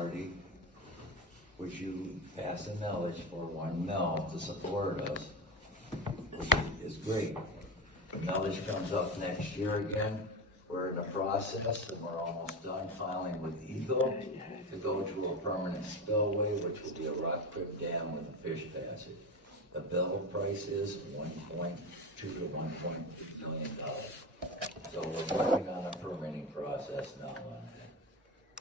Authority, which you pass a millage for 1 mil to support us, which is great. The millage comes up next year again. We're in the process, and we're almost done filing with Eagle to go to a permanent spillway, which will be a rock creek dam with a fish passage. The bill price is $1.2 to $1.3 million. So we're working on a permitting process now on that.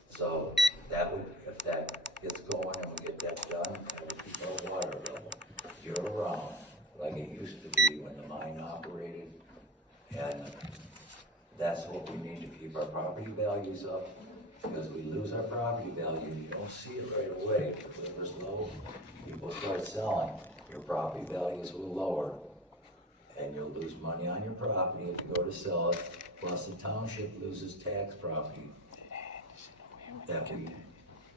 So that would, if that gets going and we get that done, that would keep our water level year-round, like it used to be when the mine operated. And that's what we need to keep our property values up, because we lose our property value. You don't see it right away. If the river's low, people start selling. Your property values will lower, and you'll lose money on your property if you go to sell it. Plus, the township loses tax property that we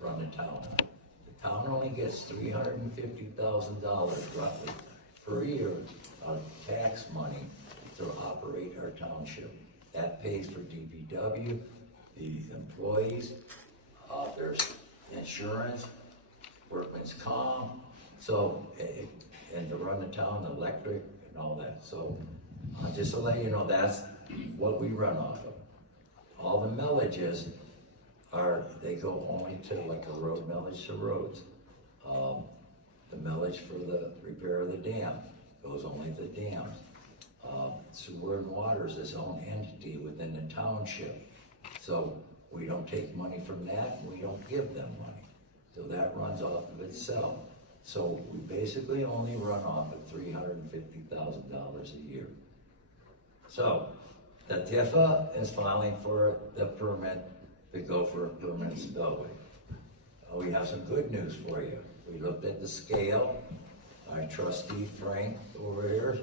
run the town on. The town only gets $350,000 roughly per year of tax money to operate our township. That pays for DPW, the employees, there's insurance, workman's comp, so, and to run the town, electric and all that. So, just to let you know, that's what we run off of. All the millages they go only to like a road millage to roads. The millage for the repair of the dam goes only to dams. Sewer and water is its own entity within the township. So we don't take money from that, and we don't give them money. So that runs off of itself. So we basically only run off of $350,000 a year. So the Tifa is filing for the permit to go for a permanent spillway. We have some good news for you. We looked at the scale. Our trustee Frank over here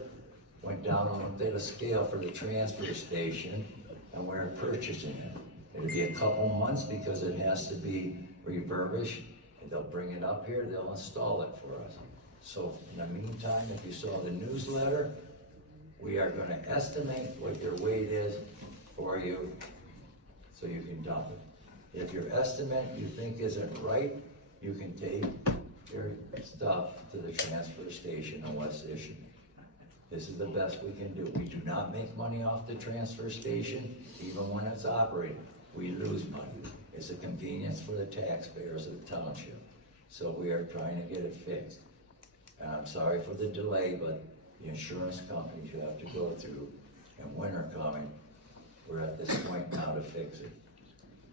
went down and looked at a scale for the transfer station, and we're purchasing it. It'll be a couple months because it has to be refurbished, and they'll bring it up here, they'll install it for us. So in the meantime, if you saw the newsletter, we are gonna estimate what your weight is for you so you can dump it. If your estimate you think isn't right, you can take your stuff to the transfer station in West Ishion. This is the best we can do. We do not make money off the transfer station, even when it's operating. We lose money. It's a convenience for the taxpayers of the township. So we are trying to get it fixed. And I'm sorry for the delay, but the insurance companies you have to go through, and winter coming, we're at this point now to fix it.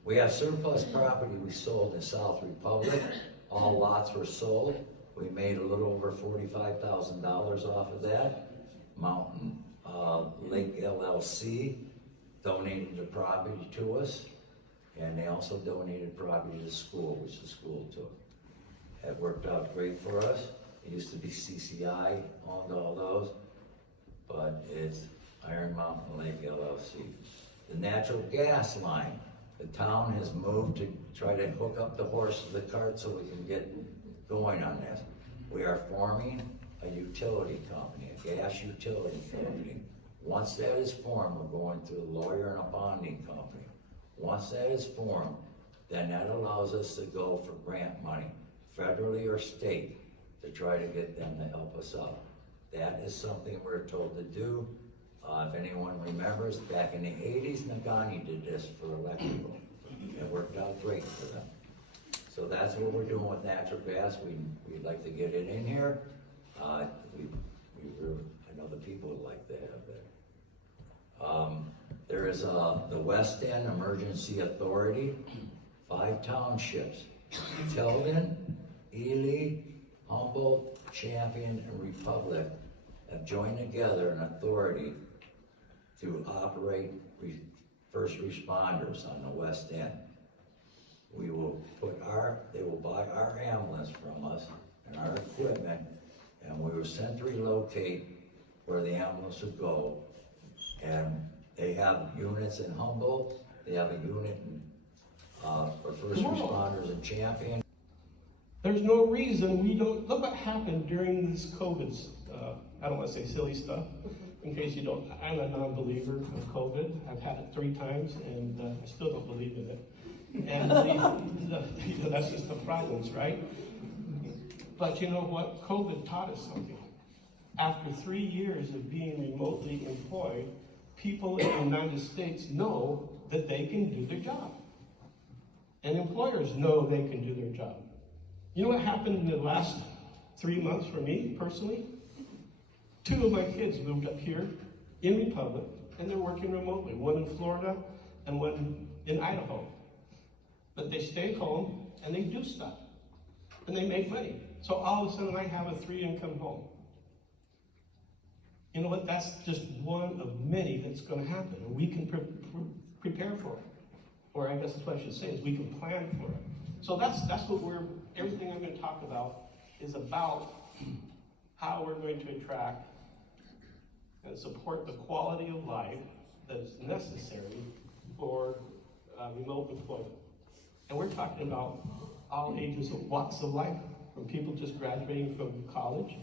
We have surplus property we sold in South Republic. All lots were sold. We made a little over $45,000 off of that. Mountain Lake LLC donated the property to us, and they also donated property to the school, which the school took. It worked out great for us. It used to be CCI owned all those, but it's Iron Mountain Lake LLC. The natural gas line, the town has moved to try to hook up the horse to the cart so we can get going on this. We are forming a utility company, a gas utility company. Once that is formed, we're going through a lawyer and a bonding company. Once that is formed, then that allows us to go for grant money, federally or state, to try to get them to help us out. That is something we're told to do. If anyone remembers, back in the 80s, Nagani did this for electrical. It worked out great for them. So that's what we're doing with natural gas. We'd like to get it in here. I know the people would like to have that. There is the West End Emergency Authority, 5 townships, Tilden, Ely, Humboldt, Champion, and Republic have joined together an authority to operate first responders on the West End. We will they will buy our ambulance from us and our equipment, and we were sent to relocate where the ambulance would go. And they have units in Humboldt, they have a unit for first responders in Champion. There's no reason we don't, look what happened during this COVID, I don't want to say silly stuff, in case you don't, I'm a non-believer of COVID. I've had it 3 times and I still don't believe in it. And that's just the problems, right? But you know what? COVID taught us something. After 3 years of being remotely employed, people in the United States know that they can do their job. And employers know they can do their job. You know what happened in the last 3 months for me, personally? 2 of my kids moved up here in Republic, and they're working remotely. One in Florida and one in Idaho. But they stay home, and they do stuff. And they make money. So all of a sudden, I have a 3-income home. You know what? That's just one of many that's going to happen. And we can prepare for it. Or I guess that's what I should say, is we can plan for it. So that's what everything I'm going to talk about is about how we're going to attract and support the quality of life that is necessary for remote employment. And we're talking about all ages of walks of life, from people just graduating from college,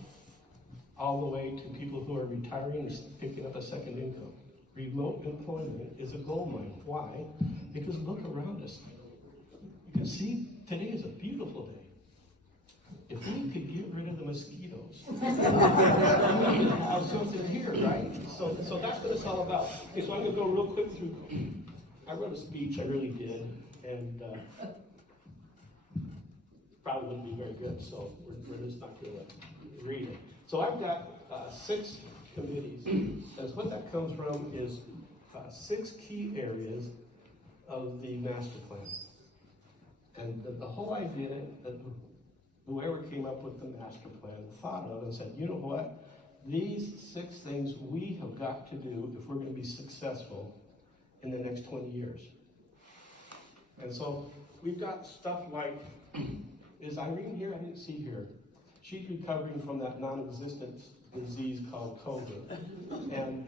all the way to people who are retiring and picking up a second income. Remote employment is a gold mine. Why? Because look around us. You can see today is a beautiful day. If we could get rid of the mosquitoes, we could have something here, right? So that's what it's all about. Okay, so I'm going to go real quick through. I wrote a speech, I really did, and probably wouldn't be very good, so we're just not going to read it. So I've got 6 committees. And what that comes from is 6 key areas of the master plan. And the whole idea that whoever came up with the master plan thought of and said, you know what? These 6 things we have got to do if we're going to be successful in the next 20 years. And so we've got stuff like, is Irene here? I didn't see her. She's recovering from that non-existent disease called COVID. And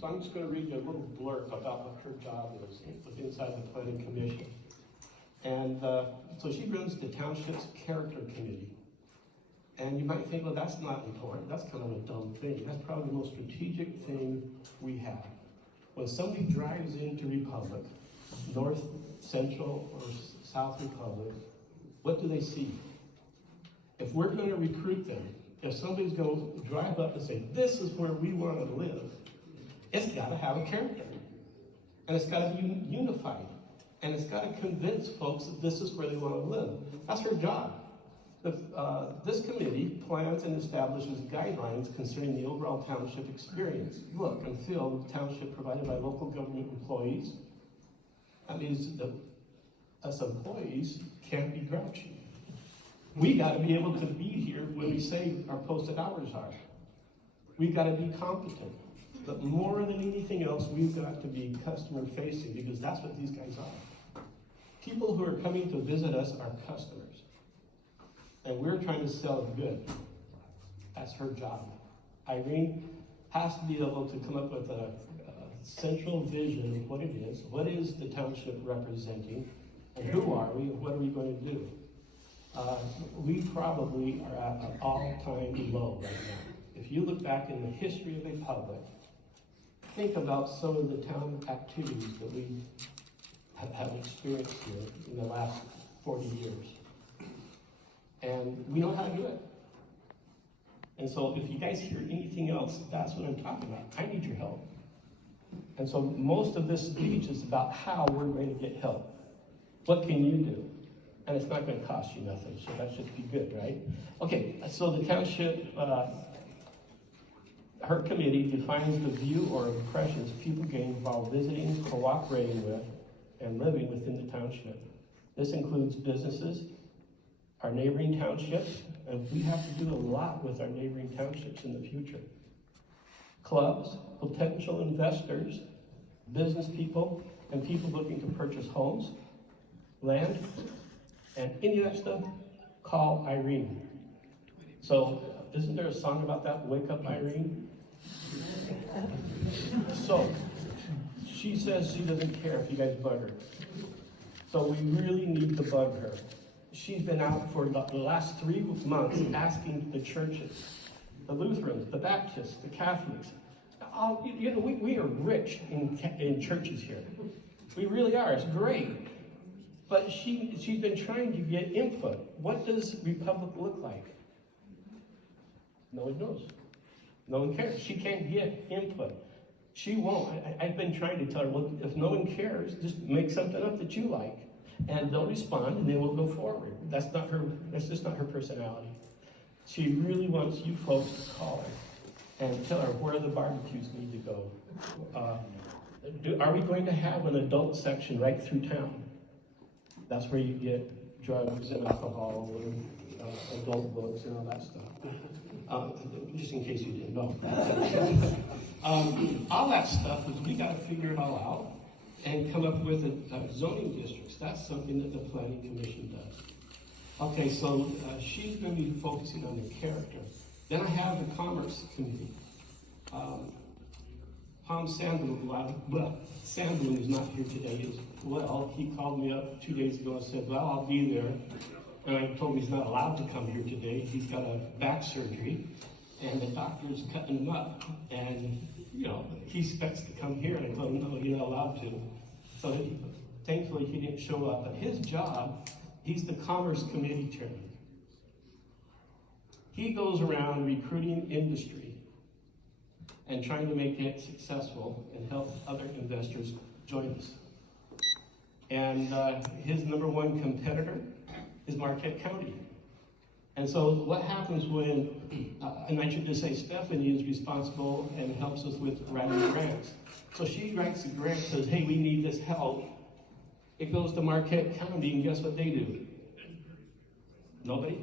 so I'm just going to read you a little blurb about what her job is inside the Planning Commission. And so she runs the township's character committee. And you might think, well, that's not important. That's kind of a dumb thing. That's probably the most strategic thing we have. When somebody drives into Republic, North, Central, or South Republic, what do they see? If we're going to recruit them, if somebody's going to drive up and say, this is where we want to live, it's got to have a character. And it's got to be unified. And it's got to convince folks that this is where they want to live. That's her job. This committee plans and establishes guidelines concerning the overall township experience, look and feel of the township provided by local government employees. That means that us employees can't be grouchy. We got to be able to be here when we say our posted hours are. We've got to be competent. But more than anything else, we've got to be customer facing, because that's what these guys are. People who are coming to visit us are customers. And we're trying to sell a good. That's her job. Irene has to be able to come up with a central vision of what it is. What is the township representing? And who are we? And what are we going to do? We probably are at an all-time low right now. If you look back in the history of Republic, think about some of the town activities that we have experienced here in the last 40 years. And we know how to do it. And so if you guys hear anything else, that's what I'm talking about. I need your help. And so most of this speech is about how we're going to get help. What can you do? And it's not going to cost you nothing, so that should be good, right? Okay, so the township, her committee defines the view or impressions people gain while visiting, cooperating with, and living within the township. This includes businesses, our neighboring townships, and we have to do a lot with our neighboring townships in the future. Clubs, potential investors, business people, and people looking to purchase homes, land, and any of that stuff, call Irene. So, isn't there a song about that, Wake Up Irene? So, she says she doesn't care if you guys bug her. So we really need to bug her. She's been out for the last 3 months asking the churches, the Lutherans, the Baptists, the Catholics. We are rich in churches here. We really are, it's great. But she's been trying to get input. What does Republic look like? No one knows. No one cares. She can't get input. She won't. I've been trying to tell her, well, if no one cares, just make something up that you like. And they'll respond and then we'll go forward. That's just not her personality. She really wants you folks to call her and tell her where the barbecues need to go. Are we going to have an adult section right through town? That's where you get drugs and alcohol and adult books and all that stuff. Just in case you didn't know. All that stuff is we got to figure it all out and come up with a zoning districts. That's something that the planning commission does. Okay, so she's going to be focusing on the character. Then I have the commerce committee. Tom Sandblum is not here today as well. He called me up 2 days ago and said, well, I'll be there. And I told him he's not allowed to come here today. He's got a back surgery and the doctor's cutting him up. And, you know, he expects to come here. And I told him, no, you're not allowed to. So thankfully he didn't show up. But his job, he's the commerce committee chairman. He goes around recruiting industry and trying to make it successful and help other investors join us. And his number one competitor is Marquette County. And so what happens when, and I should just say Stephanie is responsible and helps us with writing grants. So she writes a grant, says, hey, we need this help. It goes to Marquette County, and guess what they do? Nobody?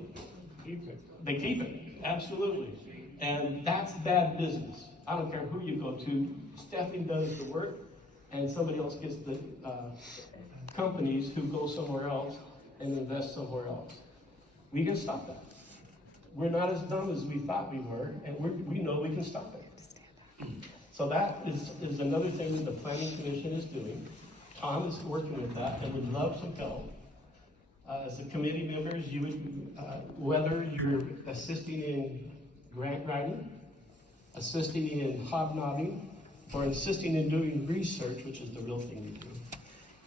They keep it, absolutely. And that's bad business. I don't care who you go to. Stephanie does the work, and somebody else gets the companies who go somewhere else and invest somewhere else. We can stop that. We're not as dumb as we thought we were, and we know we can stop it. So that is another thing that the Planning Commission is doing. Tom is working with that and would love some help. As the committee members, you would, whether you're assisting in grant writing, assisting in hobnobbing, or assisting in doing research, which is the real thing to do,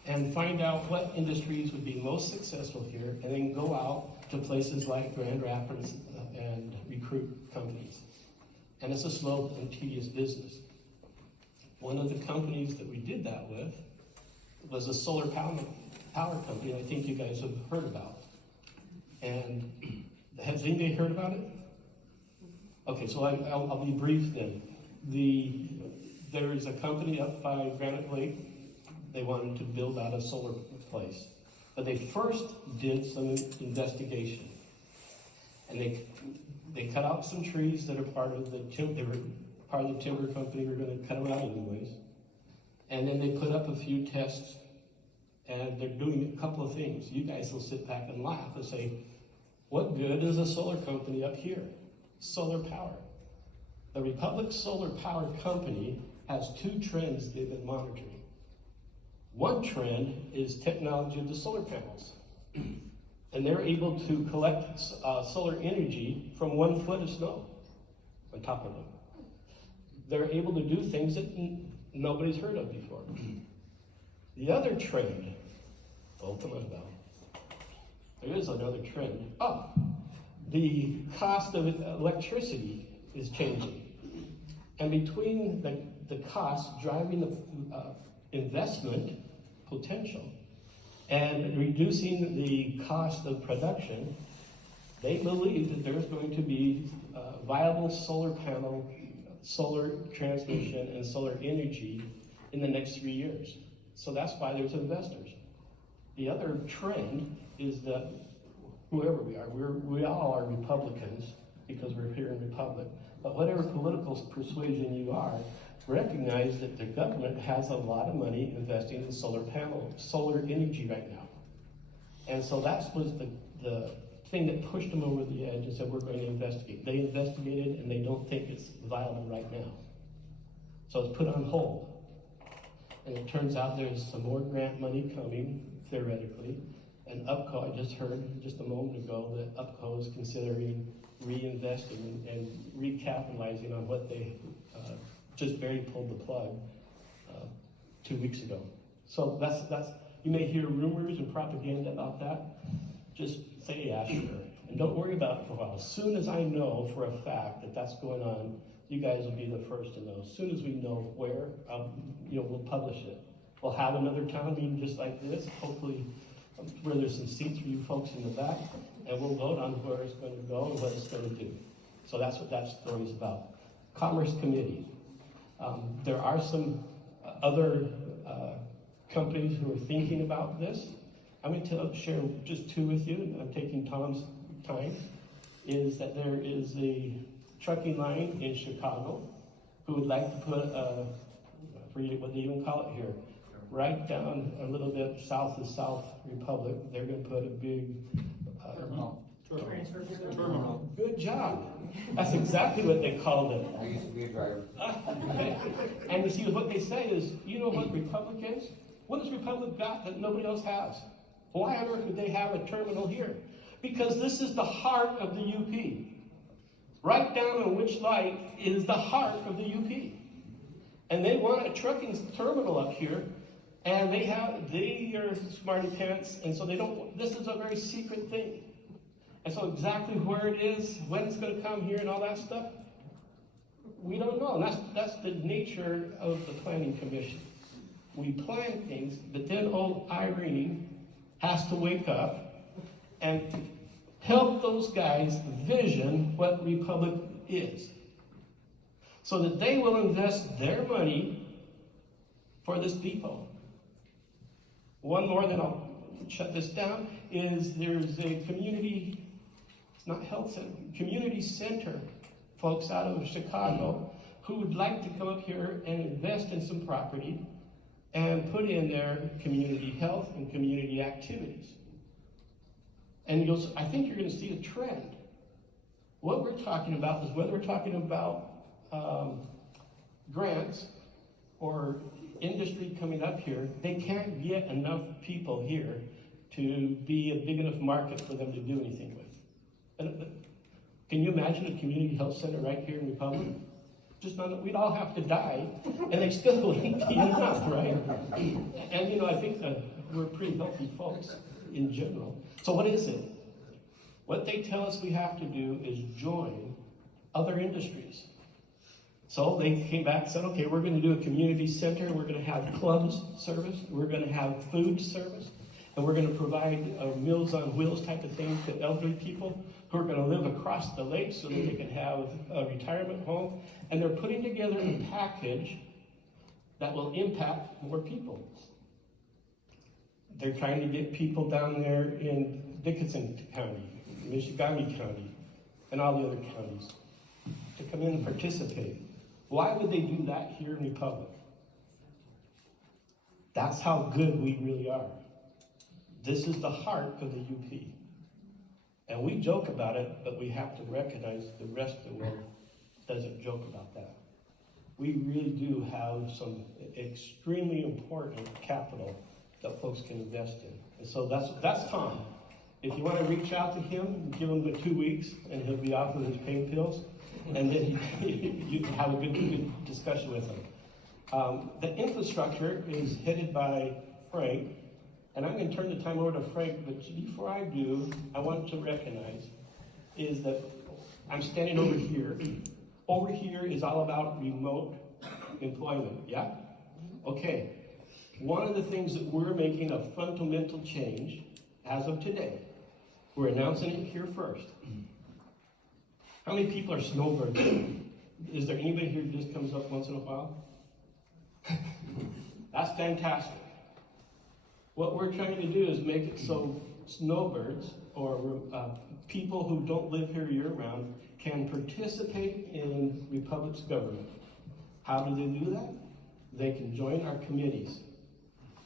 and find out what industries would be most successful here, and then go out to places like Grand Rapids and recruit companies. And it's a slow and tedious business. One of the companies that we did that with was a solar power company I think you guys have heard about. And has anybody heard about it? Okay, so I'll be brief then. There is a company up by Granite Lake. They wanted to build out a solar place. But they first did some investigation. And they cut out some trees that are part of the timber company. We're going to cut them out anyways. And then they put up a few tests, and they're doing a couple of things. You guys will sit back and laugh and say, what good is a solar company up here? Solar power. The Republic Solar Power Company has two trends they've been monitoring. One trend is technology of the solar panels. And they're able to collect solar energy from 1 foot of snow on top of them. They're able to do things that nobody's heard of before. The other trend, come on now. There is another trend. The cost of electricity is changing. And between the cost driving the investment potential and reducing the cost of production, they believe that there's going to be viable solar panel, solar transmission, and solar energy in the next 3 years. So that's why there's investors. The other trend is that whoever we are, we all are Republicans because we're here in Republic. But whatever political persuasion you are, recognize that the government has a lot of money investing in solar energy right now. And so that was the thing that pushed them over the edge and said, we're going to investigate. They investigated and they don't think it's viable right now. So it's put on hold. And it turns out there's some more grant money coming, theoretically. And UPCO, I just heard just a moment ago that UPCO is considering reinvesting and recapitalizing on what they just barely pulled the plug 2 weeks ago. So that's, you may hear rumors and propaganda about that. Just say, yeah, sure. And don't worry about it for a while. As soon as I know for a fact that that's going on, you guys will be the first to know. As soon as we know where, we'll publish it. We'll have another town meeting just like this, hopefully where there's some seats for you folks in the back, and we'll vote on where it's going to go and what it's going to do. So that's what that story is about. Commerce Committee. There are some other companies who are thinking about this. I'm going to share just two with you, and I'm taking Tom's time, is that there is a trucking line in Chicago who would like to put I forget what they even call it here, right down a little bit south of South Republic. They're going to put a big terminal. Good job. That's exactly what they called it. I used to be a driver. And you see, what they say is, you know what Republicans? What has Republic got that nobody else has? Why on earth would they have a terminal here? Because this is the heart of the UP. Right down on Witch Light is the heart of the UP. And they want a trucking terminal up here, and they are smarty pants, and so they don't, this is a very secret thing. And so exactly where it is, when it's going to come here and all that stuff, we don't know. And that's the nature of the Planning Commission. We plan things, but then old Irene has to wake up and help those guys vision what Republic is, so that they will invest their money for this depot. One more, then I'll shut this down, is there's a community, it's not health center, community center, folks out of Chicago who would like to come up here and invest in some property and put in their community health and community activities. And I think you're going to see a trend. What we're talking about is whether we're talking about grants or industry coming up here, they can't get enough people here to be a big enough market for them to do anything with. And, can you imagine a community health center right here in Republic? Just not, we'd all have to die, and they still wouldn't be enough, right? And I think that we're pretty healthy folks in general. So what is it? What they tell us we have to do is join other industries. So they came back and said, okay, we're going to do a community center, we're going to have clubs service, we're going to have food service, and we're going to provide a Meals on Wheels type of thing to elderly people who are going to live across the lake so that they can have a retirement home. And they're putting together a package that will impact more people. They're trying to get people down there in Dickinson County, Michigamme County, and all the other counties to come in and participate. Why would they do that here in Republic? That's how good we really are. This is the heart of the UP. And we joke about it, but we have to recognize the rest of the world doesn't joke about that. We really do have some extremely important capital that folks can invest in. And so that's Tom. If you want to reach out to him, give him the 2 weeks, and he'll be off of his pain pills, and then you can have a good discussion with him. The infrastructure is headed by Frank, and I'm going to turn the time over to Frank, but before I do, I want to recognize is that I'm standing over here. Over here is all about remote employment, yeah? Okay. One of the things that we're making a fundamental change as of today, we're announcing it here first. How many people are snowbirds? Is there anybody here who just comes up once in a while? That's fantastic. What we're trying to do is make it so snowbirds or people who don't live here year-round can participate in Republic's government. How do they do that? They can join our committees.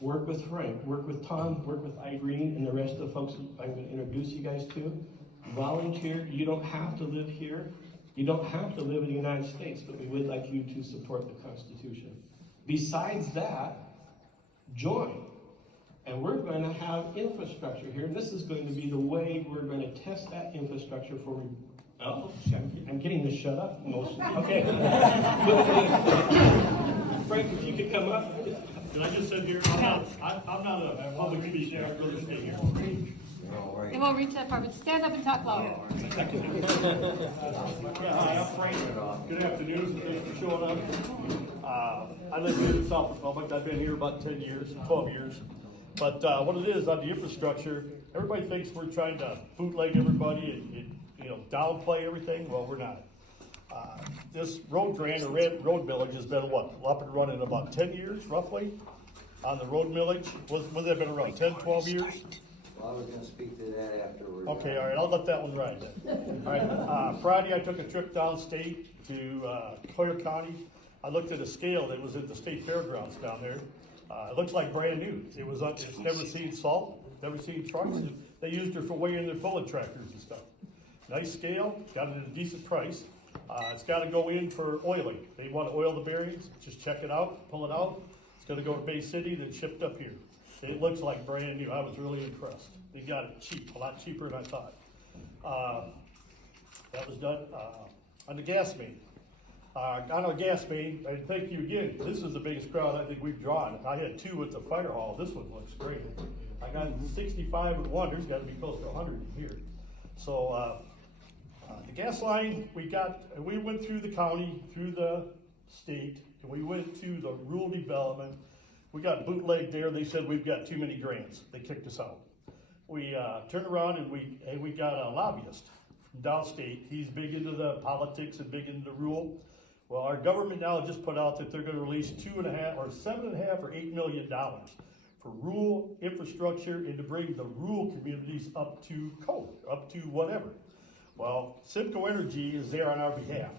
Work with Frank, work with Tom, work with Irene, and the rest of the folks I'm going to introduce you guys to. Volunteer. You don't have to live here. You don't have to live in the United States, but we would like you to support the Constitution. Besides that, join. And we're going to have infrastructure here, and this is going to be the way we're going to test that infrastructure for. Oh, I'm getting to shut up most. Okay. Frank, if you could come up. Can I just sit here? I'm not a public speaker, I'd rather stay here. You're all right. They won't reach that far, but stand up and talk louder. Yeah, hi, I'm Frank. Good afternoon, thanks for showing up. I live here in South Republic, I've been here about 10 years, 12 years. But what it is, on the infrastructure, everybody thinks we're trying to bootleg everybody and downplay everything. Well, we're not. This road grant or road millage has been what, up and running about 10 years roughly on the road millage? Was that been around 10, 12 years? Well, I was gonna speak to that afterwards. Okay, all right, I'll let that one ride then. All right, Friday I took a trip downstate to Collier County. I looked at a scale that was at the state fairgrounds down there. It looks like brand new. It's never seen salt, never seen trucks. They used her for weighing their pulling tractors and stuff. Nice scale, got it at a decent price. It's gotta go in for oiling. They wanna oil the bearings, just check it out, pull it out. It's gonna go to Bay City, then shipped up here. It looks like brand new. I was really impressed. They got it cheap, a lot cheaper than I thought. That was done. On the gas main. On our gas main, and thank you again. This is the biggest crowd I think we've drawn. I had 2 at the fire hall. This one looks great. I got 65 at one. There's gotta be close to 100 in here. So, the gas line, we went through the county, through the state, and we went to the rural development. We got bootlegged there. They said we've got too many grants. They kicked us out. We turned around and we got a lobbyist from downstate. He's big into the politics and big into the rural. Well, our government now just put out that they're going to release $7.5 or $8 million for rural infrastructure and to bring the rural communities up to code, up to whatever. Well, Simco Energy is there on our behalf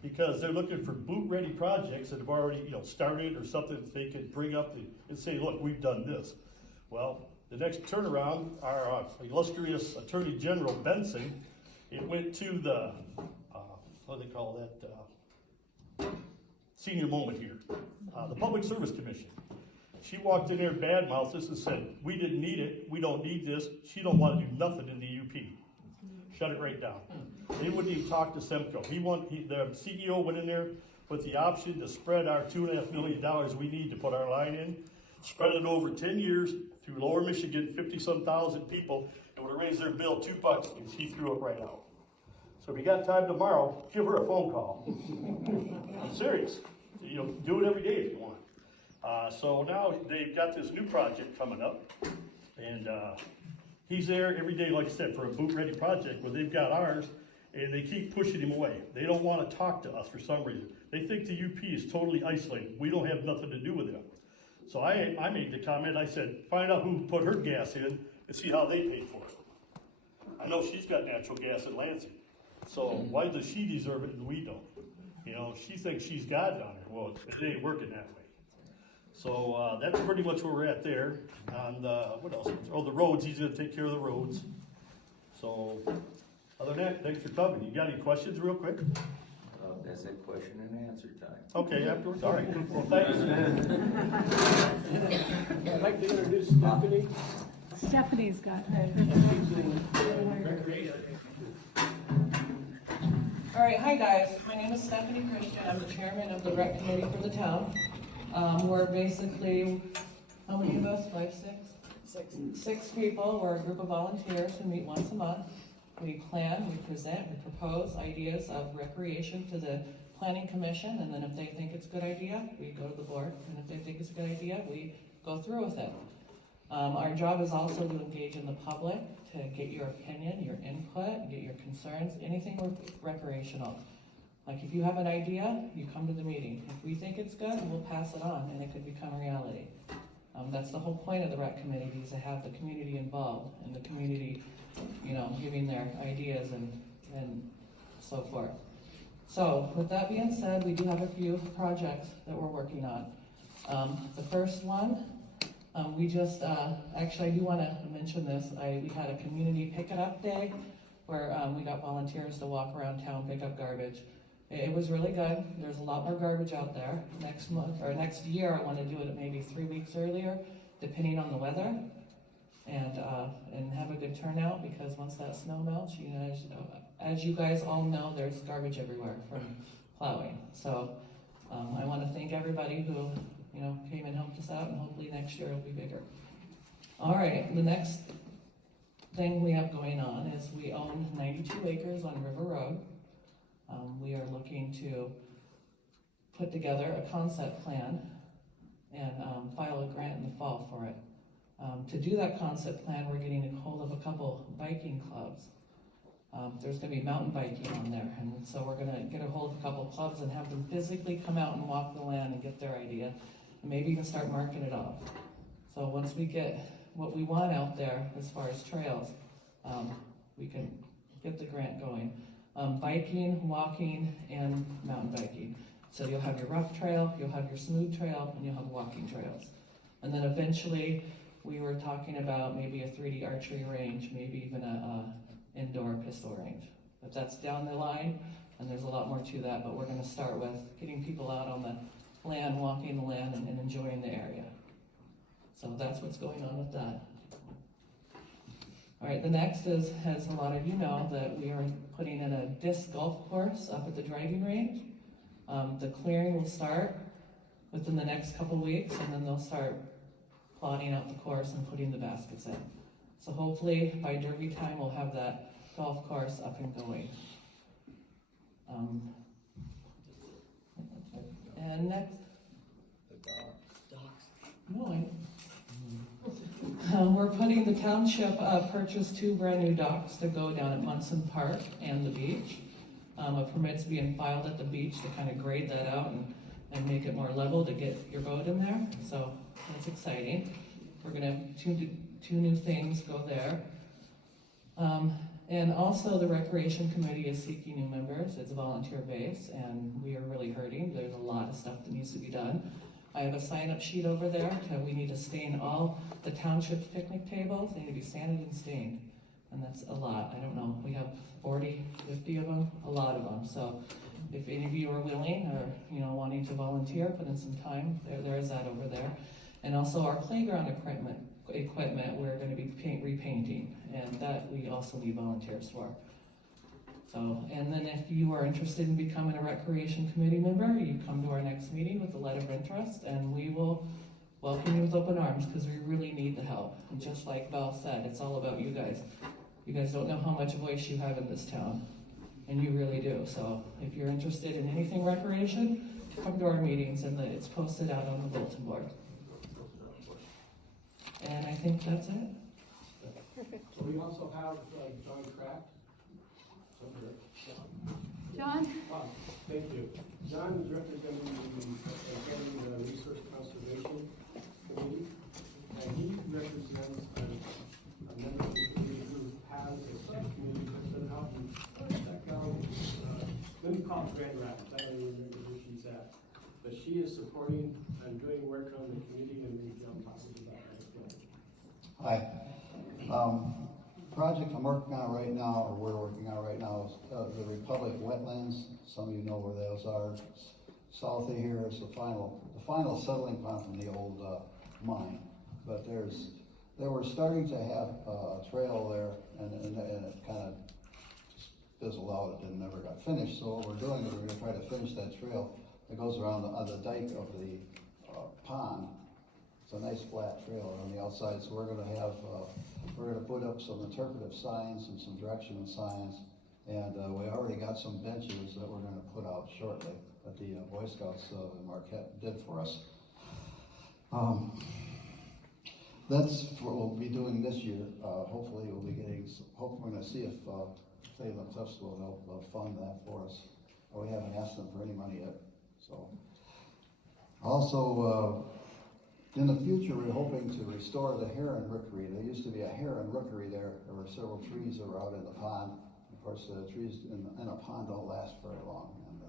because they're looking for boot-ready projects that have already, started or something that they could bring up and say, look, we've done this. Well, the next turnaround, our illustrious Attorney General Benson, it went to the, what do they call that, senior moment here, the Public Service Commission. She walked in there, badmouthed us and said, we didn't need it, we don't need this, she don't want to do nothing in the UP. Shut it right down. They wouldn't even talk to Semco. The CEO went in there with the option to spread our $2.5 million we need to put our line in, spread it over 10 years through Lower Michigan, 50-some thousand people, and would have raised their bill $2, and she threw it right out. So if you got time tomorrow, give her a phone call. I'm serious. Do it every day if you want. So now they've got this new project coming up, and he's there every day, like I said, for a boot-ready project where they've got ours, and they keep pushing him away. They don't want to talk to us for some reason. They think the UP is totally isolated. We don't have nothing to do with them. So I made the comment, I said, find out who put her gas in and see how they paid for it. I know she's got natural gas in Lansing. So why does she deserve it and we don't? She thinks she's God down there. Well, it ain't working that way. So that's pretty much where we're at there. On what else? Oh, the roads. He's going to take care of the roads. So other than that, thanks for coming. You got any questions real quick? That's a question and answer time. Okay, afterwards? All right. Well, thanks. I'd like to introduce Stephanie. Stephanie's got her. All right, hi guys. My name is Stephanie Christian. I'm the chairman of the rec committee for the town. We're basically, how many of us? 5, 6? 6 people. We're a group of volunteers who meet once a month. We plan, we present, we propose ideas of recreation to the planning commission, and then if they think it's a good idea, we go to the board, and if they think it's a good idea, we go through with it. Our job is also to engage in the public, to get your opinion, your input, get your concerns, anything recreational. Like if you have an idea, you come to the meeting. If we think it's good, we'll pass it on and it could become a reality. That's the whole point of the rec committee, is to have the community involved and the community, giving their ideas and so forth. So with that being said, we do have a few projects that we're working on. The first one, we just, actually I do want to mention this. We had a community pick it up day where we got volunteers to walk around town, pick up garbage. It was really good. There's a lot more garbage out there. Next month or next year, I want to do it maybe 3 weeks earlier, depending on the weather, and have a good turnout, because once that snow melts, as you guys all know, there's garbage everywhere from plowing. So I want to thank everybody who you know, came and helped us out, and hopefully next year it'll be bigger. All right, the next thing we have going on is we own 92 acres on River Road. We are looking to put together a concept plan and file a grant in the fall for it. To do that concept plan, we're getting a hold of a couple biking clubs. There's gonna be mountain biking on there, and so we're gonna get a hold of a couple clubs and have them physically come out and walk the land and get their idea, and maybe even start marking it off. So once we get what we want out there as far as trails, we can get the grant going. Biking, walking, and mountain biking. So you'll have your rough trail, you'll have your smooth trail, and you'll have walking trails. And then eventually, we were talking about maybe a 3D archery range, maybe even a indoor pistol range. But that's down the line, and there's a lot more to that, but we're gonna start with getting people out on the land, walking the land, and enjoying the area. So that's what's going on with that. All right, the next is, as a lot of you know, that we are putting in a disc golf course up at the driving range. The clearing will start within the next couple weeks, and then they'll start plotting out the course and putting the baskets in. So hopefully by Derby time, we'll have that golf course up and going. And next. No, we're putting the township, purchased 2 brand new docks to go down at Munson Park and the beach. A permit's being filed at the beach to kind of grade that out and make it more level to get your boat in there. So that's exciting. We're gonna have two new things go there. And also the Recreation Committee is seeking new members. It's a volunteer base, and we are really hurting. There's a lot of stuff that needs to be done. I have a sign-up sheet over there. We need to stain all the township's picnic tables. They need to be sanded and stained. And that's a lot. I don't know, we have 40, 50 of them, a lot of them. So if any of you are willing or, you know, wanting to volunteer, put in some time, there is that over there. And also our playground equipment we're gonna be repainting, and that we also need volunteers for. So, and then if you are interested in becoming a recreation committee member, you come to our next meeting with a letter of interest, and we will welcome you with open arms, because we really need the help. And just like Val said, it's all about you guys. You guys don't know how much voice you have in this town, and you really do. So if you're interested in anything recreation, come to our meetings, and it's posted out on the bulletin board. And I think that's it. So we also have John Kraft. John? Thank you. John is representing the Resource Conservation Committee, and he represents a member of the committee who has a subcommittee that's been out in that county. Let me call it Grand Rapids. I don't even remember where she's at. But she is supporting and doing work on the committee, and maybe I'll talk about that as well. Hi. Project I'm working on right now, or we're working on right now, is the Republic Wetlands. Some of you know where those are. South of here is the final settling pond from the old mine. But they were starting to have a trail there, and it kind of just fizzled out. It never got finished. So what we're doing is we're going to try to finish that trail that goes around the dike of the pond. It's a nice flat trail on the outside, so we're gonna put up some interpretive signs and some directional signs, and we already got some benches that we're gonna put out shortly that the Boy Scouts in Marquette did for us. That's what we'll be doing this year. Hopefully we'll be getting, hopefully we're gonna see if Cleveland Cliffs will help fund that for us. We haven't asked them for any money yet, so. Also, in the future, we're hoping to restore the heron rookery. There used to be a heron rookery there. There were several trees that were out in the pond. Of course, the trees in a pond don't last very long. And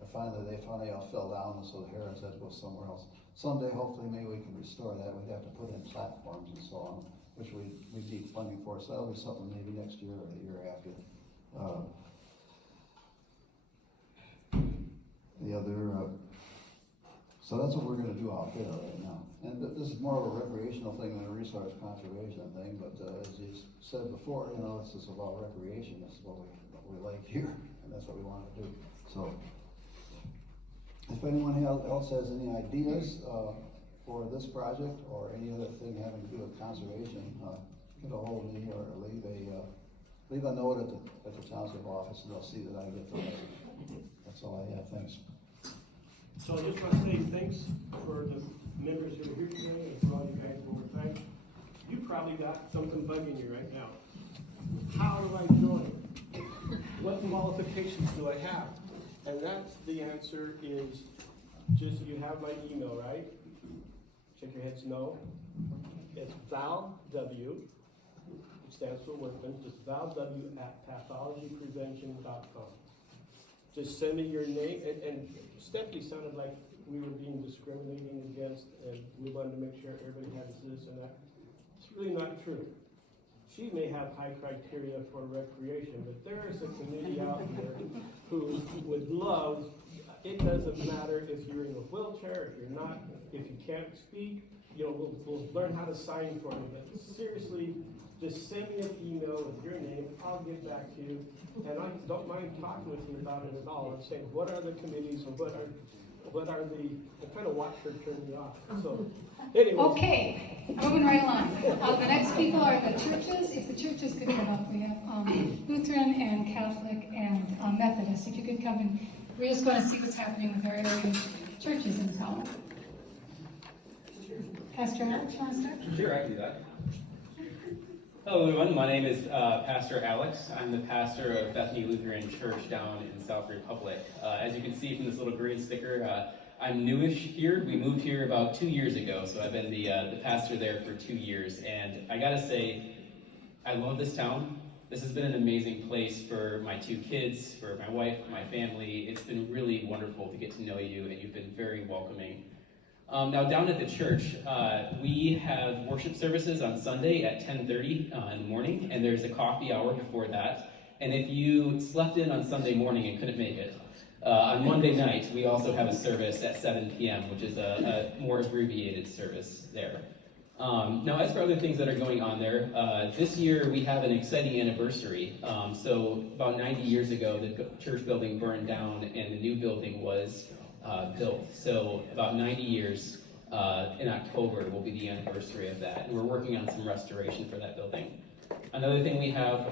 they finally all fell down, and so the herons had to go somewhere else. Someday, hopefully, maybe we can restore that. We'd have to put in platforms and so on, which we need funding for. So that'll be something maybe next year or the year after. So that's what we're going to do out there right now. And this is more of a recreational thing than a resource conservation thing, but as you said before, you know, this is about recreation. This is what we like here, and that's what we want to do. So if if anyone else has any ideas, for this project or any other thing having to do with conservation, get a hold of me or leave a note at the township office and they'll see that I get the message. That's all I have, thanks. So I just want to say thanks for the members who are here today and for all you guys who were thanked. You probably got something bugging you right now. How do I join? What qualifications do I have? And that's the answer is just, you have my email, right? Shake your heads no. It's Val W, it stands for Workman, just valw@pathologyprevention.com. Just send me your name, and Stephanie sounded like we were being discriminating against, and we wanted to make sure everybody had this and that. It's really not true. She may have high criteria for recreation, but there is a committee out there who would love, it doesn't matter if you're in a wheelchair, if you're not, if you can't speak, you know, we'll learn how to sign for you. But seriously, just send me an email with your name, I'll get back to you. And I don't mind talking with you about it at all. I'm saying, what are the committees and what are the, I kind of watch her turn me off. So, anyway. Okay, moving right along. The next people are the churches. If the churches could come up, we have Lutheran and Catholic and Methodist. If you could come in, we're just going to see what's happening with our area churches in town. Pastor Alex, you want to start? Sure, I can do that. Hello everyone, my name is Pastor Alex. I'm the pastor of Bethany Lutheran Church down in South Republic. As you can see from this little green sticker, I'm newish here. We moved here about 2 years ago, so I've been the pastor there for 2 years. And I gotta say, I love this town. This has been an amazing place for my 2 kids, for my wife, my family. It's been really wonderful to get to know you, and you've been very welcoming. Now down at the church, we have worship services on Sunday at 10:30 in the morning, and there's a coffee hour before that. And if you slept in on Sunday morning and couldn't make it, on Monday night, we also have a service at 7 p.m., which is a more abbreviated service there. Now, as for other things that are going on there, this year we have an exciting anniversary. So about 90 years ago, the church building burned down and the new building was built. So about 90 years in October will be the anniversary of that. And we're working on some restoration for that building. Another thing we have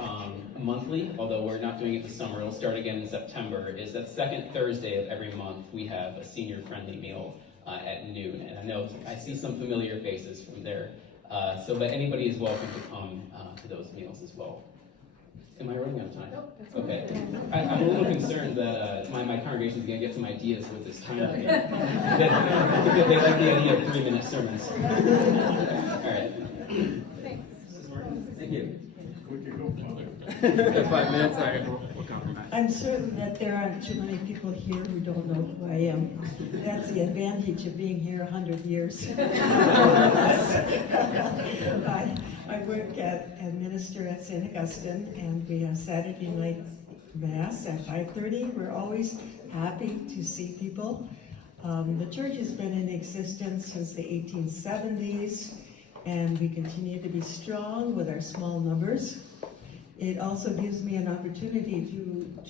monthly, although we're not doing it this summer, it'll start again in September, is that second Thursday of every month we have a senior-friendly meal at noon. And I know I see some familiar faces from there. But anybody is welcome to come to those meals as well. Am I running out of time? Nope, that's Okay. okay. I'm a little concerned that my congregation is going to get some ideas with this time. They like the idea of 3-minute sermons. All right. Thanks. Thank you. 5 minutes, all right, we'll compromise. I'm certain that there aren't too many people here who don't know who I am. That's the advantage of being here 100 years. I work and minister at St. Augustine, and we have Saturday night Mass at 5:30. We're always happy to see people. The church has been in existence since the 1870s, and we continue to be strong with our small numbers. It also gives me an opportunity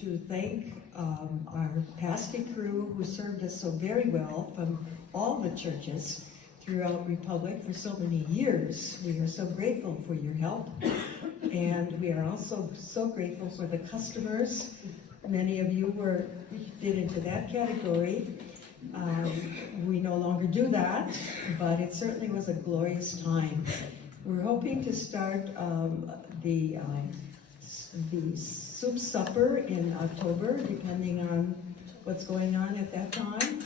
to thank our pastor crew who served us so very well from all the churches throughout Republic for so many years. We are so grateful for your help, and we are also so grateful for the customers. Many of you fit into that category. We no longer do that, but it certainly was a glorious time. We're hoping to start the soup supper in October, depending on what's going on at that time.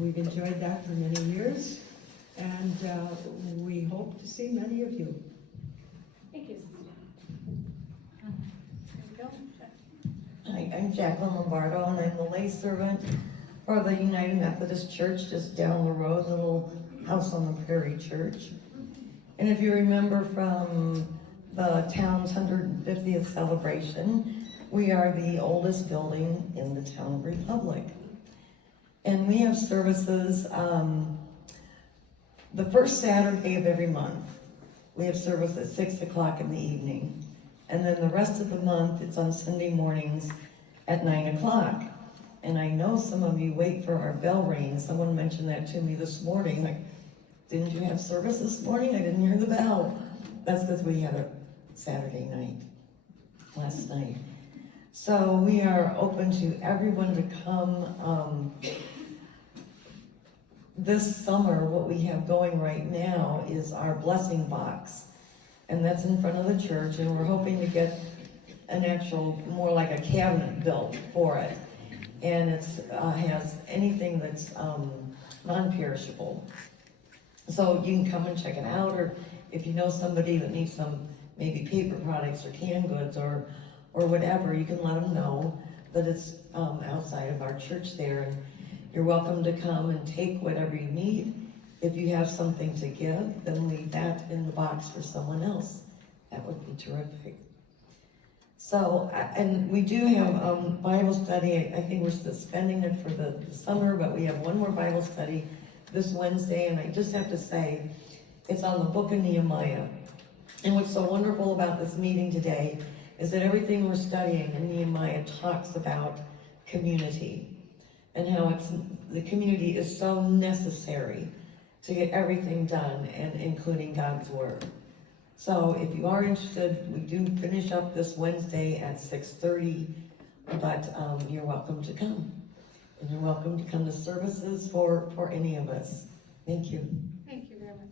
We've enjoyed that for many years, and we hope to see many of you. Thank you. Hi, I'm Jacqueline Lombardo, and I'm the lay servant for the United Methodist Church just down the road, the little House on the Prairie Church. And if you remember from the town's 150th celebration, we are the oldest building in the town of Republic. And we have services the first Saturday of every month. We have service at 6 o'clock in the evening. And then the rest of the month, it's on Sunday mornings at 9 o'clock. And I know some of you wait for our bell ring. Someone mentioned that to me this morning, like, didn't you have service this morning? I didn't hear the bell. That's because we had a Saturday night, last night. So we are open to everyone to come. This summer, what we have going right now is our blessing box. And that's in front of the church, and we're hoping to get an actual, more like a cabinet built for it. And it's, has anything that's, non-perishable. So you can come and check it out, or if you know somebody that needs some, maybe paper products or canned goods or whatever, you can let them know that it's, outside of our church there. And you're welcome to come and take whatever you need. If you have something to give, then leave that in the box for someone else. That would be terrific. So, and we do have Bible study. I think we're suspending it for the summer, but we have one more Bible study this Wednesday, and I just have to say, it's on the book of Nehemiah. And what's so wonderful about this meeting today is that everything we're studying in Nehemiah talks about community, and how the community is so necessary to get everything done, and including God's Word. So if you are interested, we do finish up this Wednesday at 6:30, but you're welcome to come. And you're welcome to come to services for any of us. Thank you. Thank you very much.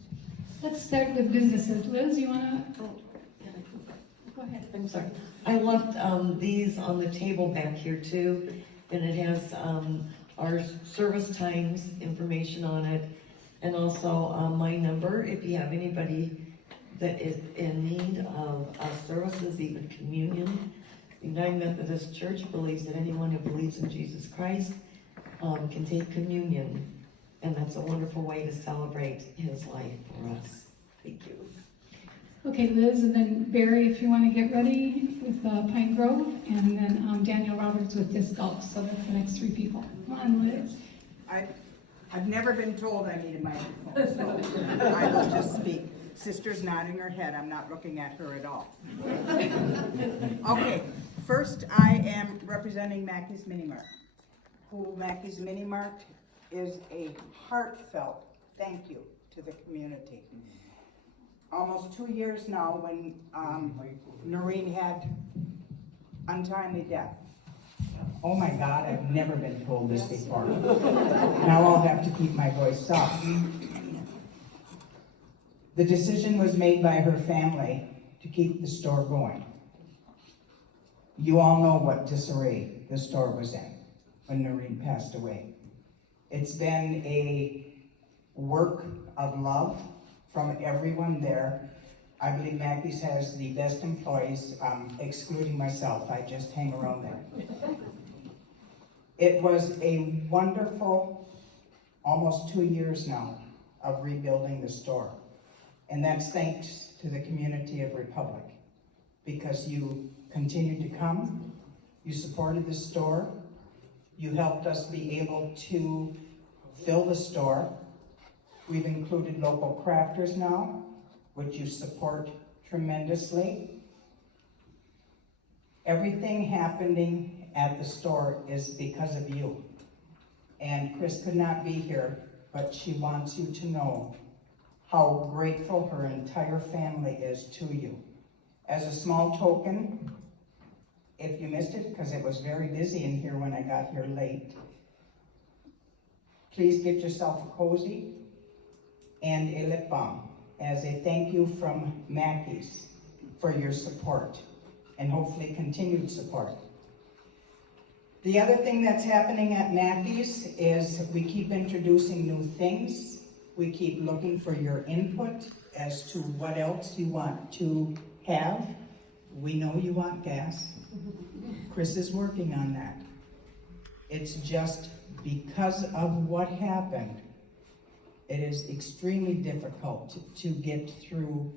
Let's start with businesses. Liz, you wanna? Go ahead. I'm sorry. I left these on the table back here too, and it has our service times information on it, and also my number if you have anybody that is in need of services, even communion. The United Methodist Church believes that anyone who believes in Jesus Christ can take communion, and that's a wonderful way to celebrate his life for us. Thank you. Okay, Liz, and then Barry, if you want to get ready with Pine Grove, and then Daniel Roberts with Disc Golf. So that's the next three people. Come on, Liz. I've never been told I need a microphone, so I will just speak. Sister's nodding her head, I'm not looking at her at all. Okay, first I am representing Mackey's Mini Mart. Who Mackey's Mini Mart is a heartfelt thank you to the community. Almost 2 years now when Noreen had untimely death. Oh my God, I've never been told this before. Now I'll have to keep my voice soft. The decision was made by her family to keep the store going. You all know what disarray the store was in when Noreen passed away. It's been a work of love from everyone there. I believe Mackey's has the best employees, excluding myself. I just hang around there. It was a wonderful, almost 2 years now, of rebuilding the store. And that's thanks to the community of Republic, because you continued to come, you supported the store, you helped us be able to fill the store. We've included local crafters now, which you support tremendously. Everything happening at the store is because of you. And Chris could not be here, but she wants you to know how grateful her entire family is to you. As a small token, if you missed it, because it was very busy in here when I got here late, please get yourself a cozy and a lip balm as a thank you from Mackey's for your support and hopefully continued support. The other thing that's happening at Mackey's is we keep introducing new things. We keep looking for your input as to what else you want to have. We know you want gas. Chris is working on that. It's just because of what happened, it is extremely difficult to get through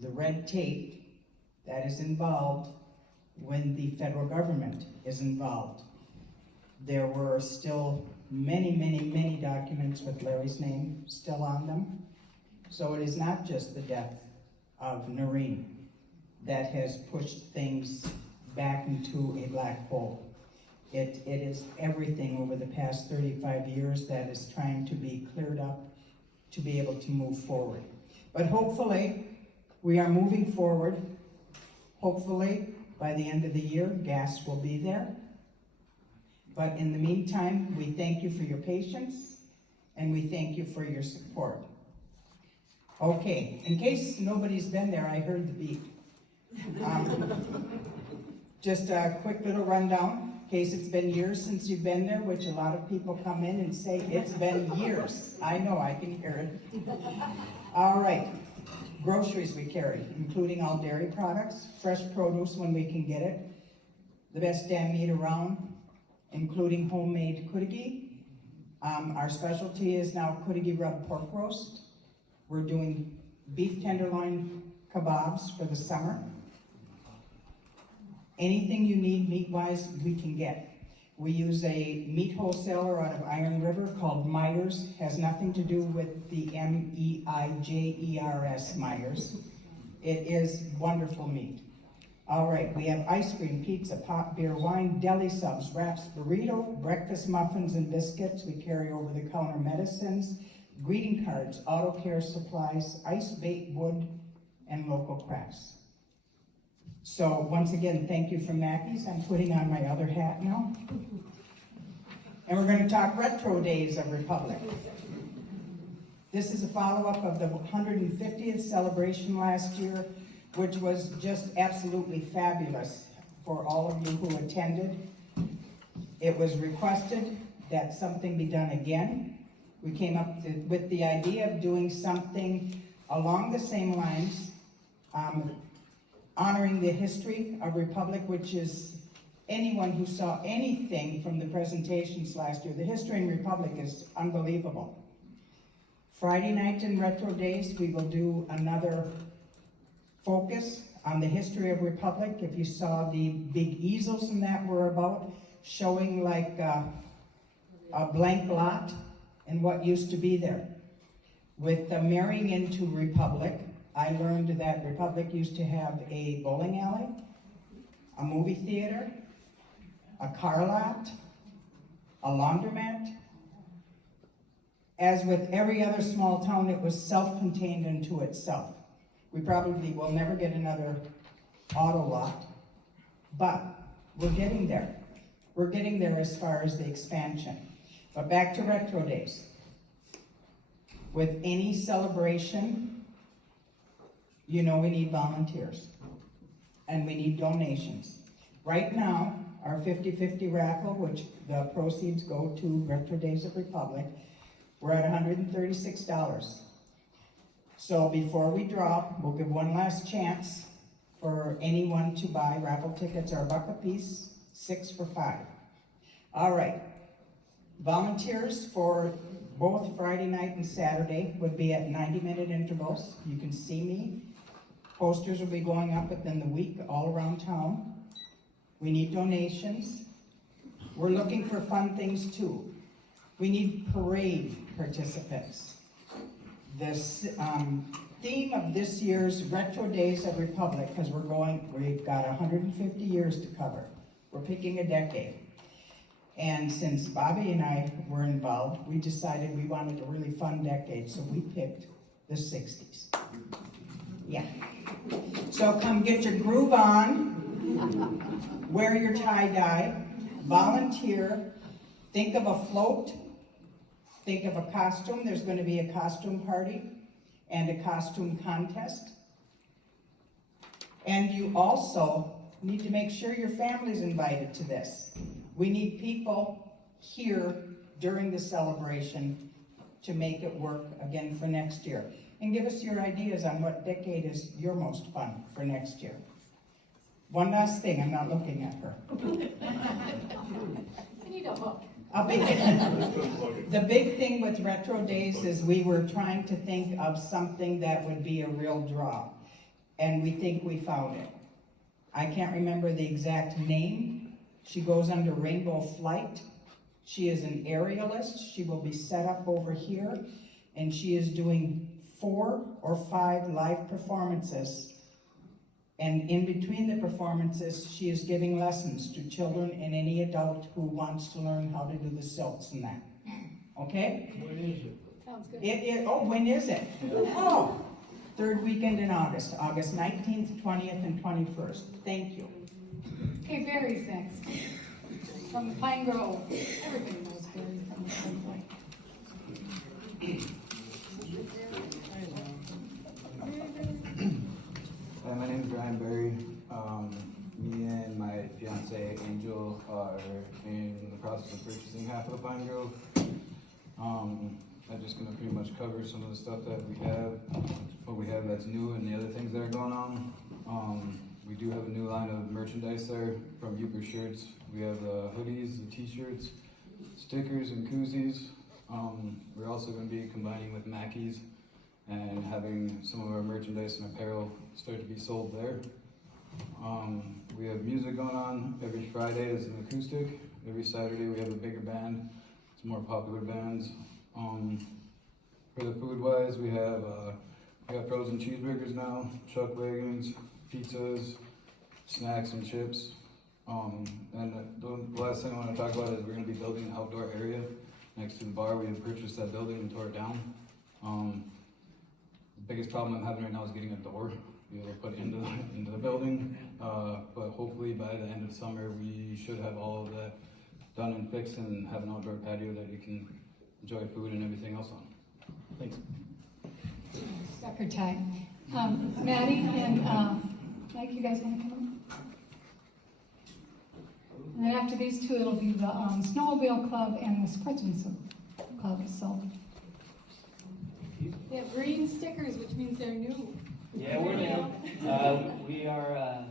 the red tape that is involved when the federal government is involved. There were still many documents with Larry's name still on them. So it is not just the death of Noreen that has pushed things back into a black hole. It is everything over the past 35 years that is trying to be cleared up to be able to move forward. But hopefully, we are moving forward. Hopefully, by the end of the year, gas will be there. But in the meantime, we thank you for your patience, and we thank you for your support. Okay, in case nobody's been there, I heard the beep. Just a quick little rundown, in case it's been years since you've been there, which a lot of people come in and say, it's been years. I know, I can hear it. All right, groceries we carry, including all dairy products, fresh produce when we can get it, the best damn meat around, including homemade kudigi. Our specialty is now kudigi rub pork roast. We're doing beef tenderloin kebabs for the summer. Anything you need meat-wise, we can get. We use a meat wholesaler out of Iron River called Myers. Has nothing to do with the M-E-I-J-E-R-S Myers. It is wonderful meat. All right, we have ice cream, pizza, pop, beer, wine, deli subs, wraps, burrito, breakfast muffins and biscuits. We carry over-the-counter medicines, greeting cards, auto care supplies, ice bait, wood, and local crafts. So once again, thank you from Mackey's. I'm putting on my other hat now. And we're going to talk Retro Days of Republic. This is a follow-up of the 150th celebration last year, which was just absolutely fabulous for all of you who attended. It was requested that something be done again. We came up with the idea of doing something along the same lines, honoring the history of Republic, which is anyone who saw anything from the presentations last year. The history in Republic is unbelievable. Friday night in Retro Days, we will do another focus on the history of Republic. If you saw the big easels and that were about, showing like a blank lot and what used to be there. With the marrying into Republic, I learned that Republic used to have a bowling alley, a movie theater, a car lot, a laundromat. As with every other small town, it was self-contained into itself. We probably will never get another auto lot, but we're getting there. We're getting there as far as the expansion. But back to Retro Days. With any celebration, you know we need volunteers, and we need donations. Right now, our 50-50 raffle, which the proceeds go to Retro Days of Republic, we're at $136. So before we draw, we'll give one last chance for anyone to buy. Raffle tickets are $1 a piece, 6 for $5. All right, volunteers for both Friday night and Saturday would be at 90-minute intervals. You can see me. Posters will be going up within the week all around town. We need donations. We're looking for fun things too. We need parade participants. This theme of this year's Retro Days of Republic, because we've got 150 years to cover. We're picking a decade. And since Bobby and I were involved, we decided we wanted a really fun decade, so we picked the 60s. Yeah. So come get your groove on, wear your tie-dye, volunteer, think of a float, think of a costume. There's going to be a costume party and a costume contest. And you also need to make sure your family's invited to this. We need people here during the celebration to make it work again for next year. And give us your ideas on what decade is your most fun for next year. One last thing, I'm not looking at her. I need a hook. The big thing with Retro Days is we were trying to think of something that would be a real draw. And we think we found it. I can't remember the exact name. She goes under Rainbow Flight. She is an aerialist. She will be set up over here. And she is doing 4 or 5 live performances And in between the performances, she is giving lessons to children and any adult who wants to learn how to do the silks and that. Okay? When is it? Sounds good. When is it? Oh, third weekend in August, August 19th, 20th, and 21st. Thank you. Okay, Barry's next. From Pine Grove. Everybody knows Barry from the Assembly. Hi, my name is Ryan Berry. Me and my fiance Angel are in the process of purchasing half of the Pine Grove. I'm just gonna pretty much cover some of the stuff that we have, what we have that's new and the other things that are going on. We do have a new line of merchandise there from Euchre Shirts. We have the hoodies, the t-shirts, stickers and koozies. We're also gonna be combining with Mackey's and having some of our merchandise and apparel start to be sold there. We have music going on. Every Friday is an acoustic. Every Saturday we have a bigger band. It's more popular bands. For the food wise, we got frozen cheeseburgers now, chuck wagons, pizzas, snacks and chips. And the last thing I want to talk about is we're going to be building an outdoor area next to the bar. We had purchased that building and tore it down. The biggest problem I'm having right now is getting a door to be able to put into the building. But hopefully by the end of summer, we should have all of that done and fixed and have an outdoor patio that you can enjoy food and everything else on. Thanks. Sucker time. Maddie and Mike, you guys want to come up? And then after these two, it'll be the Snowmobile Club and the Sportsman's Club. So they have green stickers, which means they're new. Yeah, we're new. We are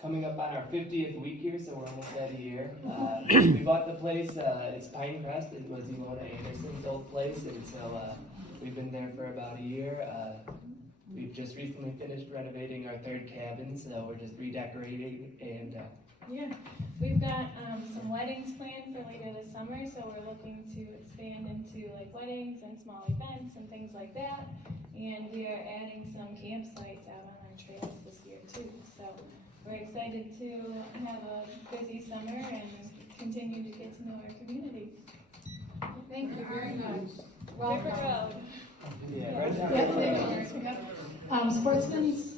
coming up on our 50th week here, so we're almost at a year. We bought the place, it's Pinecrest. It was Ilona Anderson's old place, and so we've been there for about a year. We've just recently finished renovating our third cabin, so we're just redecorating and yeah, we've got some weddings planned for later this summer, so we're looking to expand into like weddings and small events and things like that. And we are adding some campsites out on our trails this year too. So we're excited to have a busy summer and continue to get to know our community. Thank you very much. River Road. yeah, right Yep. Sportsman's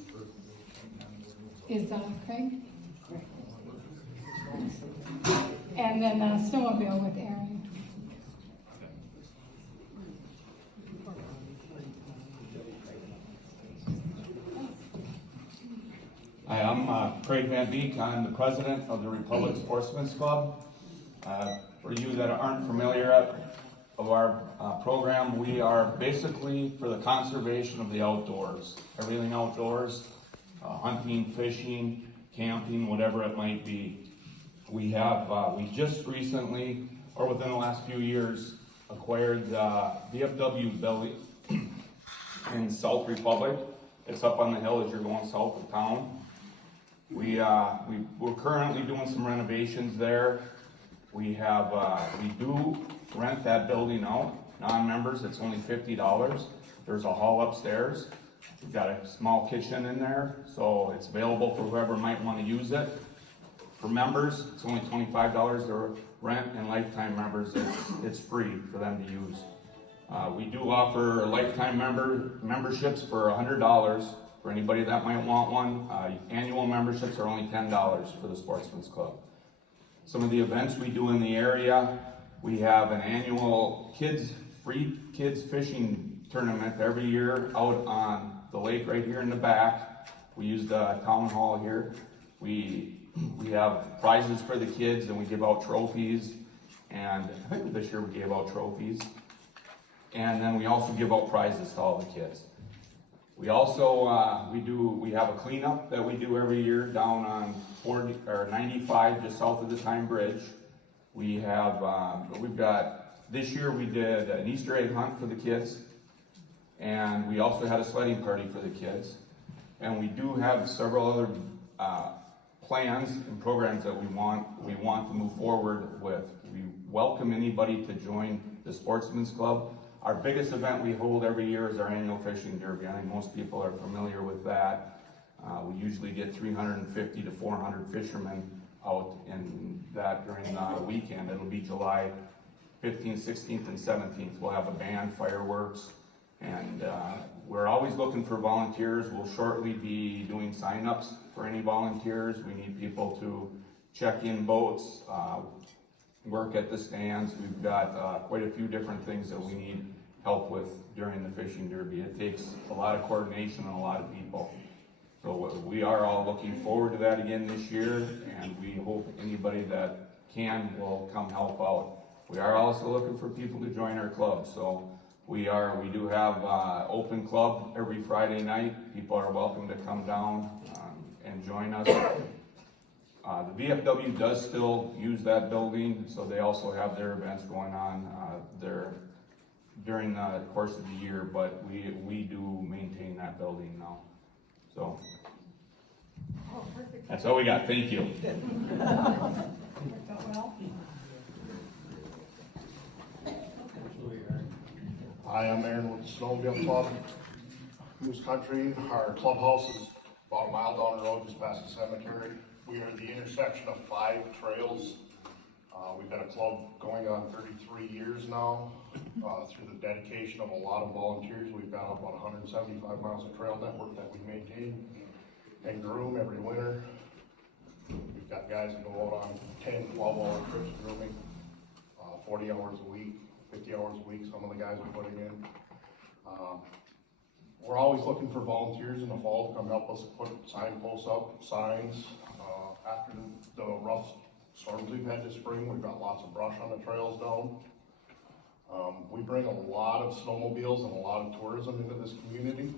is Craig. And then Snowmobile with Aaron. Hi, I'm Craig Van Beek. I'm the president of the Republic Sportsman's Club. For you that aren't familiar of our program, we are basically for the conservation of the outdoors. Everything outdoors, hunting, fishing, camping, whatever it might be. We just recently, or within the last few years, acquired the VFW building in South Republic. It's up on the hill as you're going south of town. We're currently doing some renovations there. We do rent that building out. Non-members, it's only $50. There's a hall upstairs. We've got a small kitchen in there, so it's available for whoever might want to use it. For members, it's only $25 to rent, and lifetime members, it's free for them to use. We do offer lifetime memberships for $100 for anybody that might want one. Annual memberships are only $10 for the Sportsman's Club. Some of the events we do in the area, we have an annual free kids fishing tournament every year out on the lake right here in the back. We use the town hall here. We have prizes for the kids and we give out trophies. And I think this year we gave out trophies. And then we also give out prizes to all the kids. We also, we have a cleanup that we do every year down on 95 just south of the Time Bridge. We've got, this year we did an Easter egg hunt for the kids. And we also had a sledding party for the kids. And we do have several other plans and programs that we want to move forward with. We welcome anybody to join the Sportsman's Club. Our biggest event we hold every year is our annual fishing derby. I think most people are familiar with that. We usually get 350 to 400 fishermen out in that during the weekend. It'll be July 15th, 16th, and 17th. We'll have a band, fireworks, and we're always looking for volunteers. We'll shortly be doing sign-ups for any volunteers. We need people to check in boats, work at the stands. We've got quite a few different things that we need help with during the fishing derby. It takes a lot of coordination and a lot of people. So we are all looking forward to that again this year, and we hope anybody that can will come help out. We are also looking for people to join our club, so we do have open club every Friday night. People are welcome to come down and join us. The VFW does still use that building, so they also have their events going on there during the course of the year, but we do maintain that building now. So that's all we got. Thank you. Hi, I'm Aaron with the Snowmobile Club, Moose Country. Our clubhouse is about a mile down the road, just past the cemetery. We are at the intersection of 5 trails. We've been a club going on 33 years now. Through the dedication of a lot of volunteers, we've got about 175 miles of trail network that we maintain and groom every winter. We've got guys that go out on 10, 12-hour trips grooming, 40 hours a week, 50 hours a week, some of the guys are putting in. We're always looking for volunteers in the fall to come help us put signposts up, signs. After the rough storms we've had this spring, we've got lots of brush on the trails down. We bring a lot of snowmobiles and a lot of tourism into this community.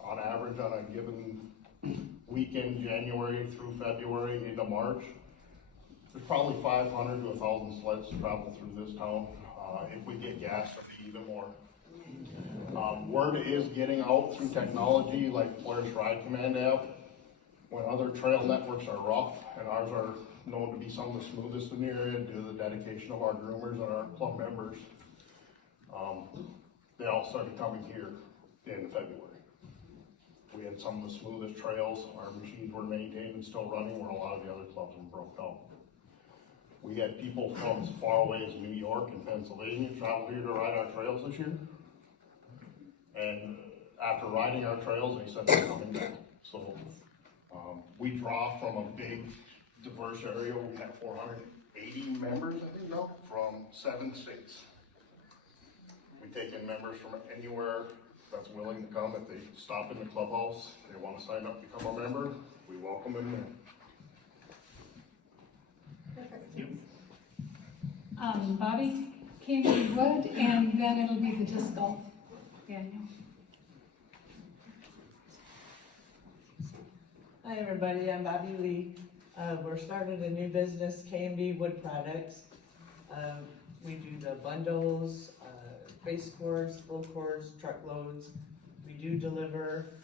On average, on a given weekend, January through February into March, there's probably 500 to 1,000 sleds travel through this town. If we get gas, it'll be even more. Word is getting out through technology like Polaris Ride Command app. When other trail networks are rough and ours are known to be some of the smoothest in the area due to the dedication of our groomers and our club members, they all started coming here at the end of February. We had some of the smoothest trails. Our machines were maintained and still running where a lot of the other clubs were broke down. We had people from as far away as New York and Pennsylvania travel here to ride our trails this year. And after riding our trails, they said they're coming back. So we draw from a big, diverse area. We have 480 members, I think now, from 7 states. We take in members from anywhere that's willing to come. If they stop in the clubhouse, they want to sign up, become a member, we welcome them in. Bobby Candy Wood, and then it'll be the disc golf annual. Hi everybody, I'm Bobby Lee. We're starting a new business, K&B Wood Products. We do the bundles, base cords, full cords, truckloads. We do deliver.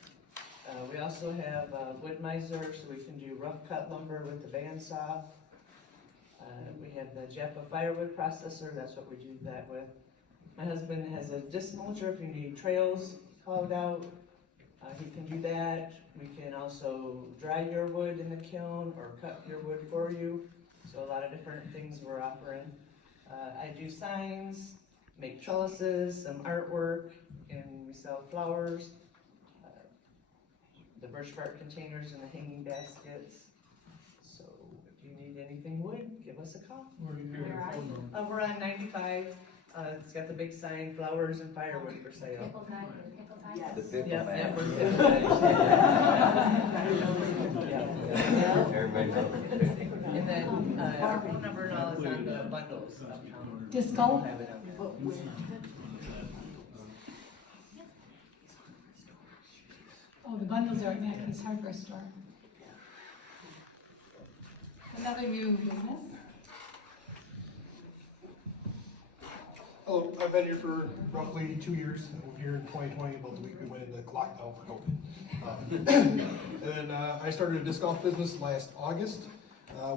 We also have Wood-Mizer, so we can do rough cut lumber with the bandsaw. We have the Jeppa firewood processor, that's what we do that with. My husband has a disc mulcher if you need trails hauled out. He can do that. We can also dry your wood in the kiln or cut your wood for you. So a lot of different things we're offering. I do signs, make trellises, some artwork, and we sell flowers, the birch bark containers and the hanging baskets. So if you need anything wood, give us a call. We're on 95. It's got the big sign, flowers and firewood for sale. The pickle Yep, man. yep, we're Everybody knows. And then, our phone number and all is on the bundles. Disc golf? Oh, the bundles are at Mackey's Hardware Store. Another new business. Hello, I've been here for roughly 2 years. I'm here in 2020, about the week we went into lockdown for COVID. And then I started a disc golf business last August,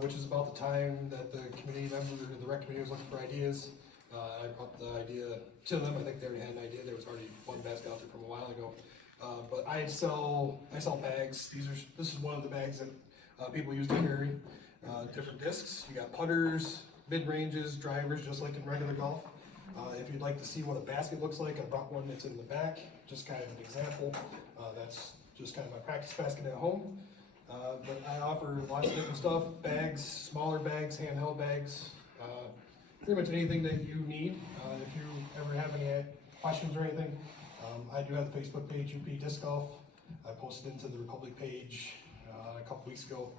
which is about the time that the community member, the rec committee was looking for ideas. I brought the idea to them. I think they already had an idea. There was already one basket out there from a while ago. But I sell bags. This is one of the bags that people use to carry different discs. You got putters, mid-ranges, drivers, just like in regular golf. If you'd like to see what a basket looks like, I brought one that's in the back, just kind of an example. That's just kind of my practice basket at home. But I offer lots of different stuff, bags, smaller bags, handheld bags, pretty much anything that you need. If you ever have any questions or anything, I do have the Facebook page, UP Disc Golf. I posted into the Republic page a couple weeks ago,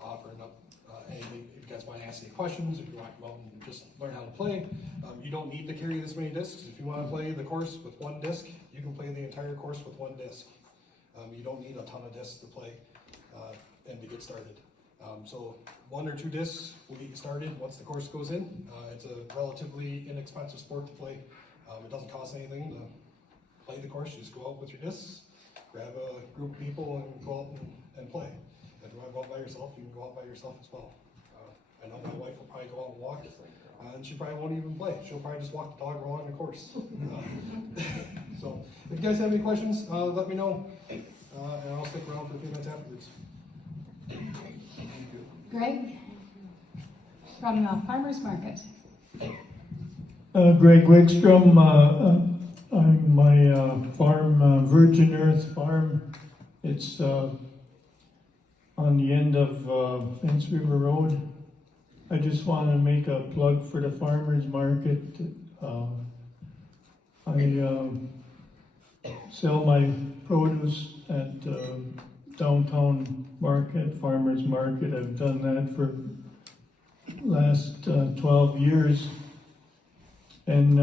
offering up anything. If you guys want to ask any questions, if you want to come out and just learn how to play, you don't need to carry this many discs. If you want to play the course with one disc, you can play the entire course with one disc. You don't need a ton of discs to play and to get started. So 1 or 2 discs will get you started once the course goes in. It's a relatively inexpensive sport to play. It doesn't cost anything to play the course. You just go out with your discs, grab a group of people and go out and play. If you want to go out by yourself, you can go out by yourself as well. I know my wife will probably go out and walk, and she probably won't even play. She'll probably just walk the dog along the course. So if you guys have any questions, let me know, and I'll stick around for a few minutes afterwards. Greg, from the Farmers Market. Greg Wickstrom, I'm my farm, Virgin Earth Farm. It's on the end of Fence River Road. I just want to make a plug for the Farmers Market. I sell my produce at downtown market, Farmers Market. I've done that for last 12 years. And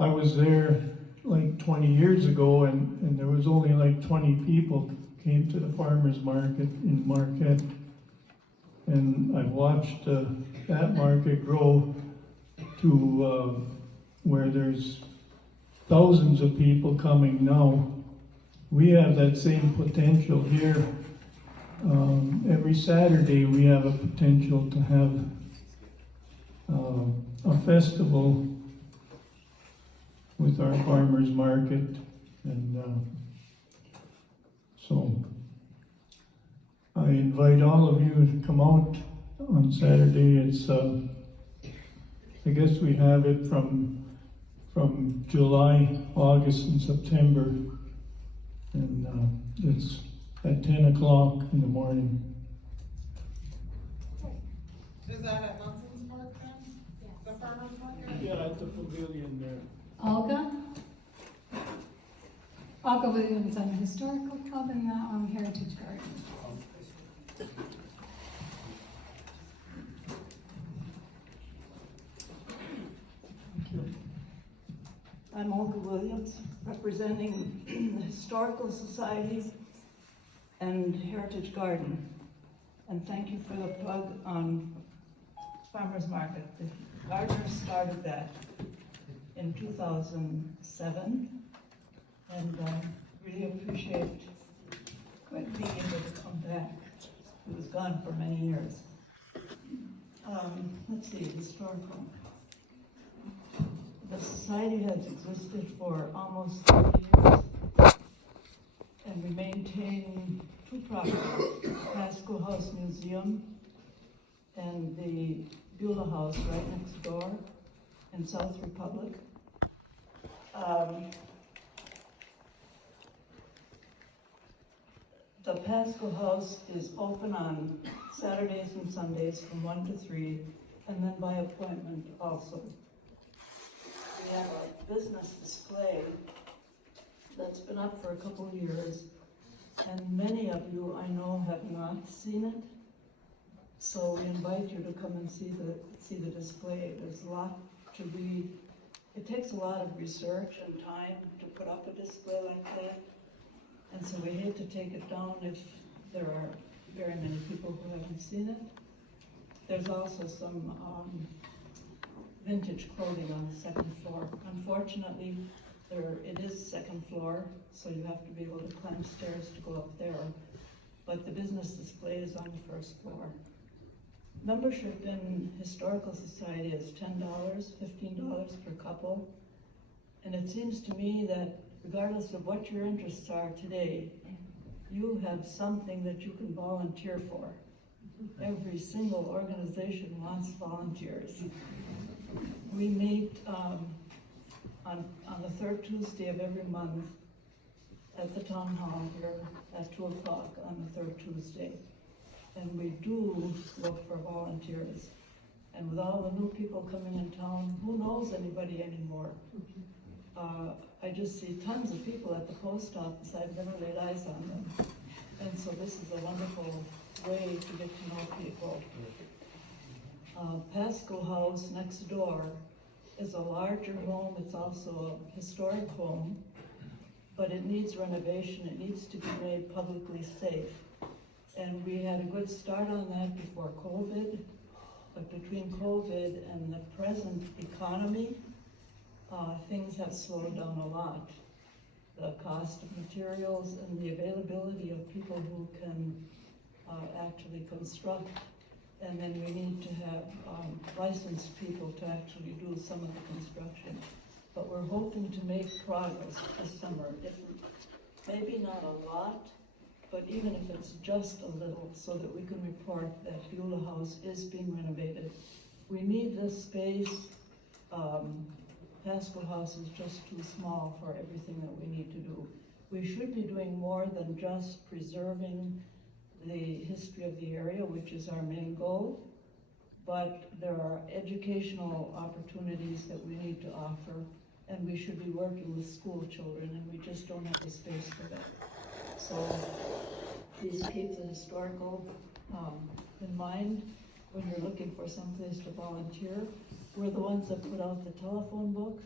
I was there like 20 years ago, and there was only like 20 people came to the farmers market in Marquette. And I've watched that market grow to where there's thousands of people coming now. We have that same potential here. Every Saturday we have a potential to have a festival with our farmers market, and so I invite all of you to come out on Saturday. It's I guess we have it from July, August, and September, and it's at 10 o'clock in the morning. Is that at Nelson's Park then? The farmer's market? Yeah, at the pavilion there. Olga? Olga Williams on the Historical Club and the Heritage Garden. I'm Olga Williams, representing the Historical Society and Heritage Garden. And thank you for the plug on Farmers Market. The gardeners started that in 2007, and really appreciate being able to come back. It was gone for many years. Let's see, historical. The society has existed for almost 30 years, and we maintain 2 properties, Pasco House Museum and the Beulah House right next door in South Republic. The Pasco House is open on Saturdays and Sundays from 1 to 3, and then by appointment also. We have a business display that's been up for a couple of years, and many of you I know have not seen it. So we invite you to come and see the display. There's a lot to read. It takes a lot of research and time to put up a display like that. And so we hate to take it down if there are very many people who haven't seen it. There's also some vintage clothing on the 2nd floor. Unfortunately, it is 2nd floor, so you have to be able to climb stairs to go up there. But the business display is on the 1st floor. Membership in Historical Society is $10, $15 per couple. And it seems to me that regardless of what your interests are today, you have something that you can volunteer for. Every single organization wants volunteers. We meet on the third Tuesday of every month at the town hall here at 2 o'clock on the third Tuesday. And we do look for volunteers. And with all the new people coming in town, who knows anybody anymore? I just see tons of people at the post office. I've never laid eyes on them. And so this is a wonderful way to get to know people. Pasco House next door is a larger home. It's also a historic home, but it needs renovation. It needs to be made publicly safe. And we had a good start on that before COVID, but between COVID and the present economy, things have slowed down a lot. The cost of materials and the availability of people who can actually construct. And then we need to have licensed people to actually do some of the construction. But we're hoping to make progress this summer. Maybe not a lot, but even if it's just a little, so that we can report that Beulah House is being renovated. We need this space. Pasco House is just too small for everything that we need to do. We should be doing more than just preserving the history of the area, which is our main goal, but there are educational opportunities that we need to offer, and we should be working with school children, and we just don't have the space for that. So please keep the historical in mind when you're looking for someplace to volunteer. We're the ones that put out the telephone book.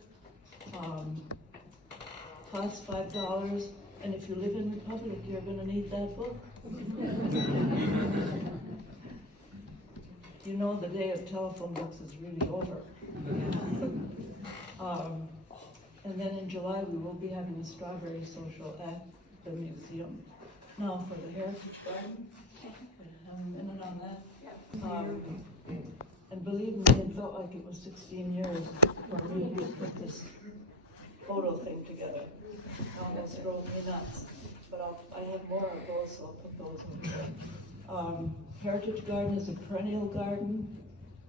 Costs $5, and if you live in Republic, you're gonna need that book. You know, the day of telephone books is really over. And then in July, we will be having a strawberry social at the museum. Now for the Heritage Garden, have a minute on that. And believe me, it felt like it was 16 years for me to put this photo thing together. It almost drove me nuts. But I have more of those, so I'll put those over there. Heritage Garden is a perennial garden,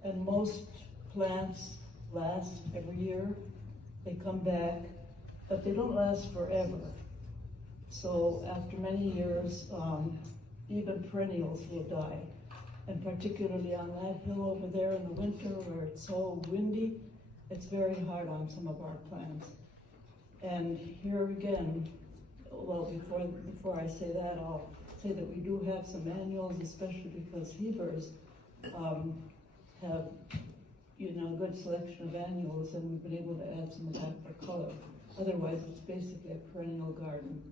and most plants last every year. They come back, but they don't last forever. So after many years, even perennials will die. And particularly on that hill over there in the winter where it's so windy, it's very hard on some of our plants. And here again, well, before I say that, I'll say that we do have some annuals, especially because Hebers have, a good selection of annuals, and we've been able to add some of that for color. Otherwise, it's basically a perennial garden.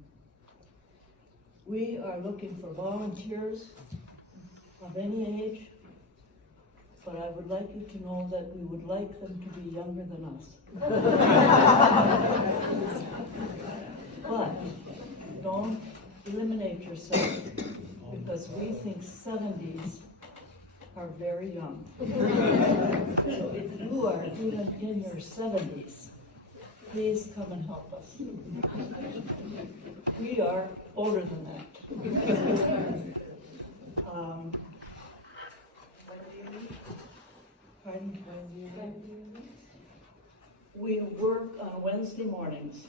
We are looking for volunteers of any age, but I would like you to know that we would like them to be younger than us. But don't eliminate yourself, because we think 70s are very young. So if you are even in your 70s, please come and help us. We are older than that. We work on Wednesday mornings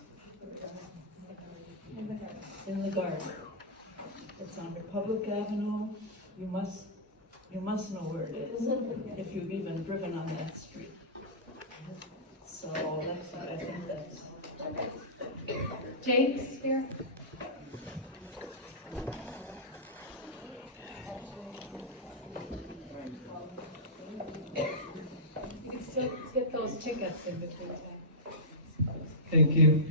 in the garden. It's on Republic Avenue. You must know where it is if you've even driven on that street. So I think that's. Jake's here. You can still get those tickets in between time. Thank you.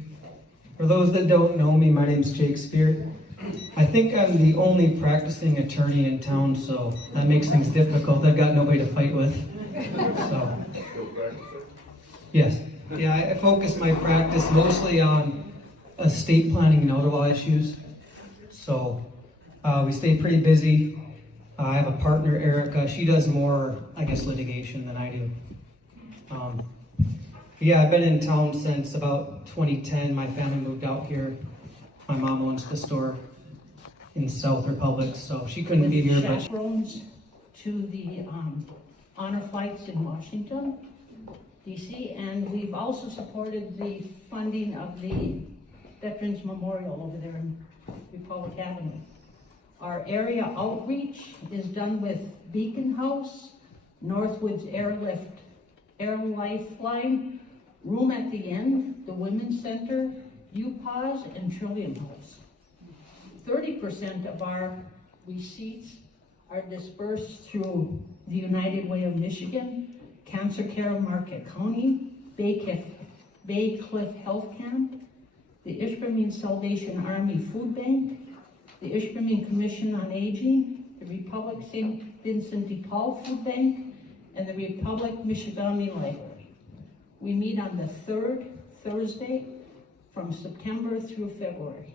For those that don't know me, my name's Jake Spear. I think I'm the only practicing attorney in town, so that makes things difficult. I've got nobody to fight with. So, yes. Yeah, I focus my practice mostly on estate planning and outer law issues. So, we stay pretty busy. I have a partner, Erica. She does more, litigation than I do. Yeah, I've been in town since about 2010. My family moved out here. My mom owns the store in South Republic, so she couldn't be here, but chaperones to the honor flights in Washington, D.C., and we've also supported the funding of the Veterans Memorial over there in Republic Avenue. Our area outreach is done with Beacon House, Northwoods Air Lifeline, Room at the End, the Women's Center, UPAWS, and Trillium House. 30% of our receipts are dispersed through the United Way of Michigan, Cancer Care of Marquette County, Bay Cliff Health Camp, the Ishpeming Salvation Army Food Bank, the Ishpeming Commission on Aging, the Republic St. Vincent de Paul Food Bank, and the Republic Michigami Library. We meet on the third Thursday from September through February.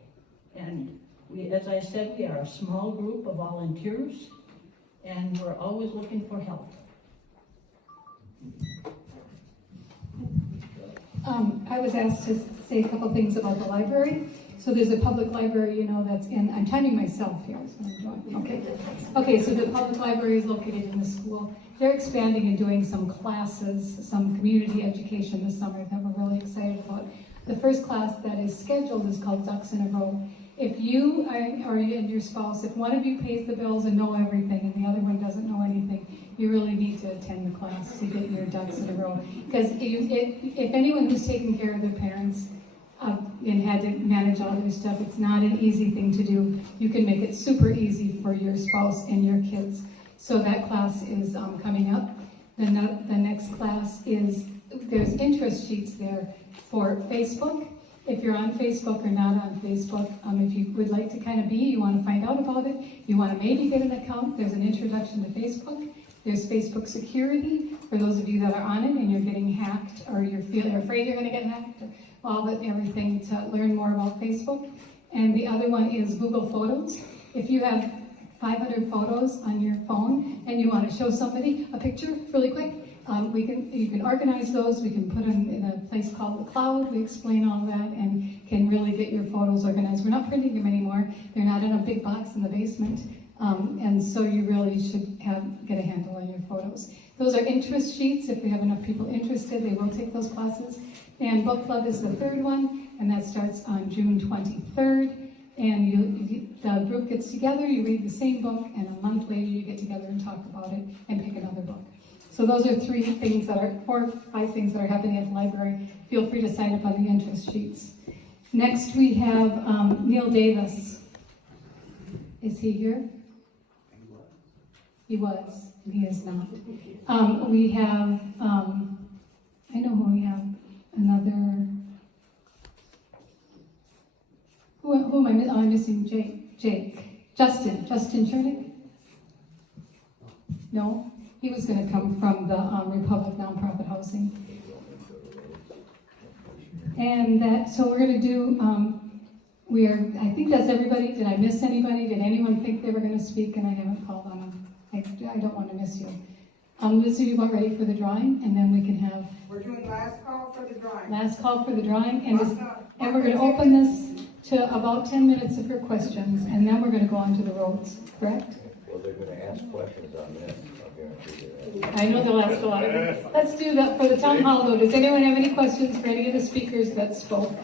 And we, as I said, we are a small group of volunteers, and we're always looking for help. I was asked to say a couple things about the library. So there's a public library, that's in, I'm timing myself here, so I'm doing, okay. Okay, so the public library is located in the school. They're expanding and doing some classes, some community education this summer that we're really excited about. The first class that is scheduled is called Ducks in a Row. If you or your spouse, if one of you pays the bills and know everything and the other one doesn't know anything, you really need to attend the class to get your ducks in a row. Because if anyone who's taking care of their parents and had to manage all their stuff, it's not an easy thing to do. You can make it super easy for your spouse and your kids. So that class is coming up. Then the next class is, there's interest sheets there for Facebook. If you're on Facebook or not on Facebook, if you would like to kind of be, you want to find out about it, you want to maybe get an account, there's an introduction to Facebook. There's Facebook security for those of you that are on it and you're getting hacked or you're afraid you're going to get hacked. Everything to learn more about Facebook. And the other one is Google Photos. If you have 500 photos on your phone and you want to show somebody a picture really quick, you can organize those. We can put them in a place called the cloud. We explain all that and can really get your photos organized. We're not printing them anymore. They're not in a big box in the basement. And so you really should get a handle on your photos. Those are interest sheets. If we have enough people interested, they will take those classes. And book club is the third one, and that starts on June 23rd. And the group gets together, you read the same book, and a month later you get together and talk about it and pick another book. So those are 4 or 5 things that are happening at the library. Feel free to sign up on the interest sheets. Next we have Neil Davis. Is he here? He was, and he is not. We have, I know who we have. Another, who am I missing? Oh, I'm missing Jake. Justin Chernick? No? He was going to come from the Republic Nonprofit Housing. And so we're going to do, I think that's everybody. Did I miss anybody? Did anyone think they were going to speak and I haven't called on them? I don't want to miss you. Lucy, you about ready for the drawing? And then we can have... We're doing last call for the drawing. Last call for the drawing, and we're going to open this to about 10 minutes of your questions, and then we're going to go on to the roads, correct? Well, they're going to ask questions on this. I'll guarantee you that. I know they'll ask a lot of it. Let's do that for the town hall, though. Does anyone have any questions for any of the speakers that spoke?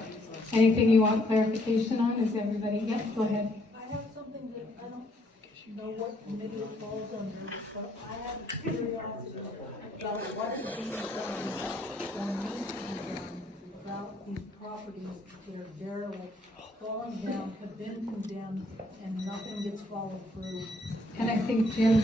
Anything you want clarification on? Is everybody? Yeah, go ahead. I have something that I don't know what committee it falls under, but I have curiosity about what is being done or needs to be done about these properties that are derelict, falling down, have been condemned, and nothing gets followed through. And I think Jim's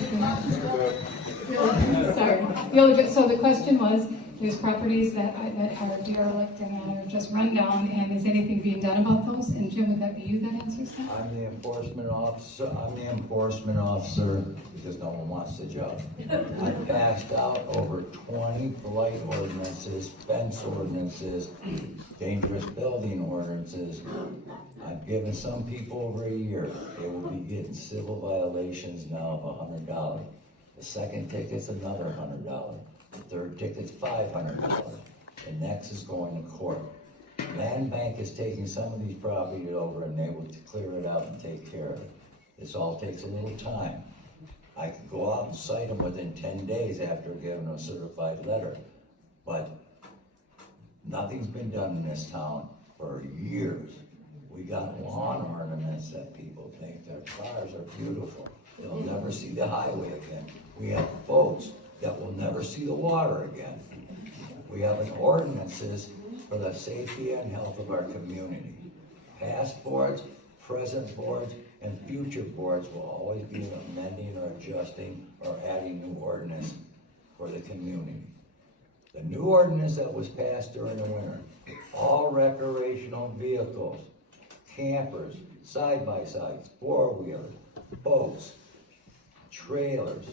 sorry. So the question was, there's properties that are derelict and that are just run down, and is anything being done about those? And Jim, would that be you that answers that? I'm the enforcement officer because no one wants the job. I passed out over 20 blight ordinances, fence ordinances, dangerous building ordinances. I've given some people over a year. They will be getting civil violations now of $100. The second ticket's another $100. The third ticket's $500. The next is going to court. Land Bank is taking some of these properties over and they will clear it out and take care of it. This all takes a little time. I could go out and cite them within 10 days after giving them a certified letter, but nothing's been done in this town for years. We got lawn ornaments that people think their cars are beautiful. They'll never see the highway again. We have boats that will never see the water again. We have an ordinances for the safety and health of our community. Past boards, present boards, and future boards will always be amending or adjusting or adding new ordinance for the community. The new ordinance that was passed during the winter, all recreational vehicles, campers, side-by-sides, four-wheelers, boats, trailers,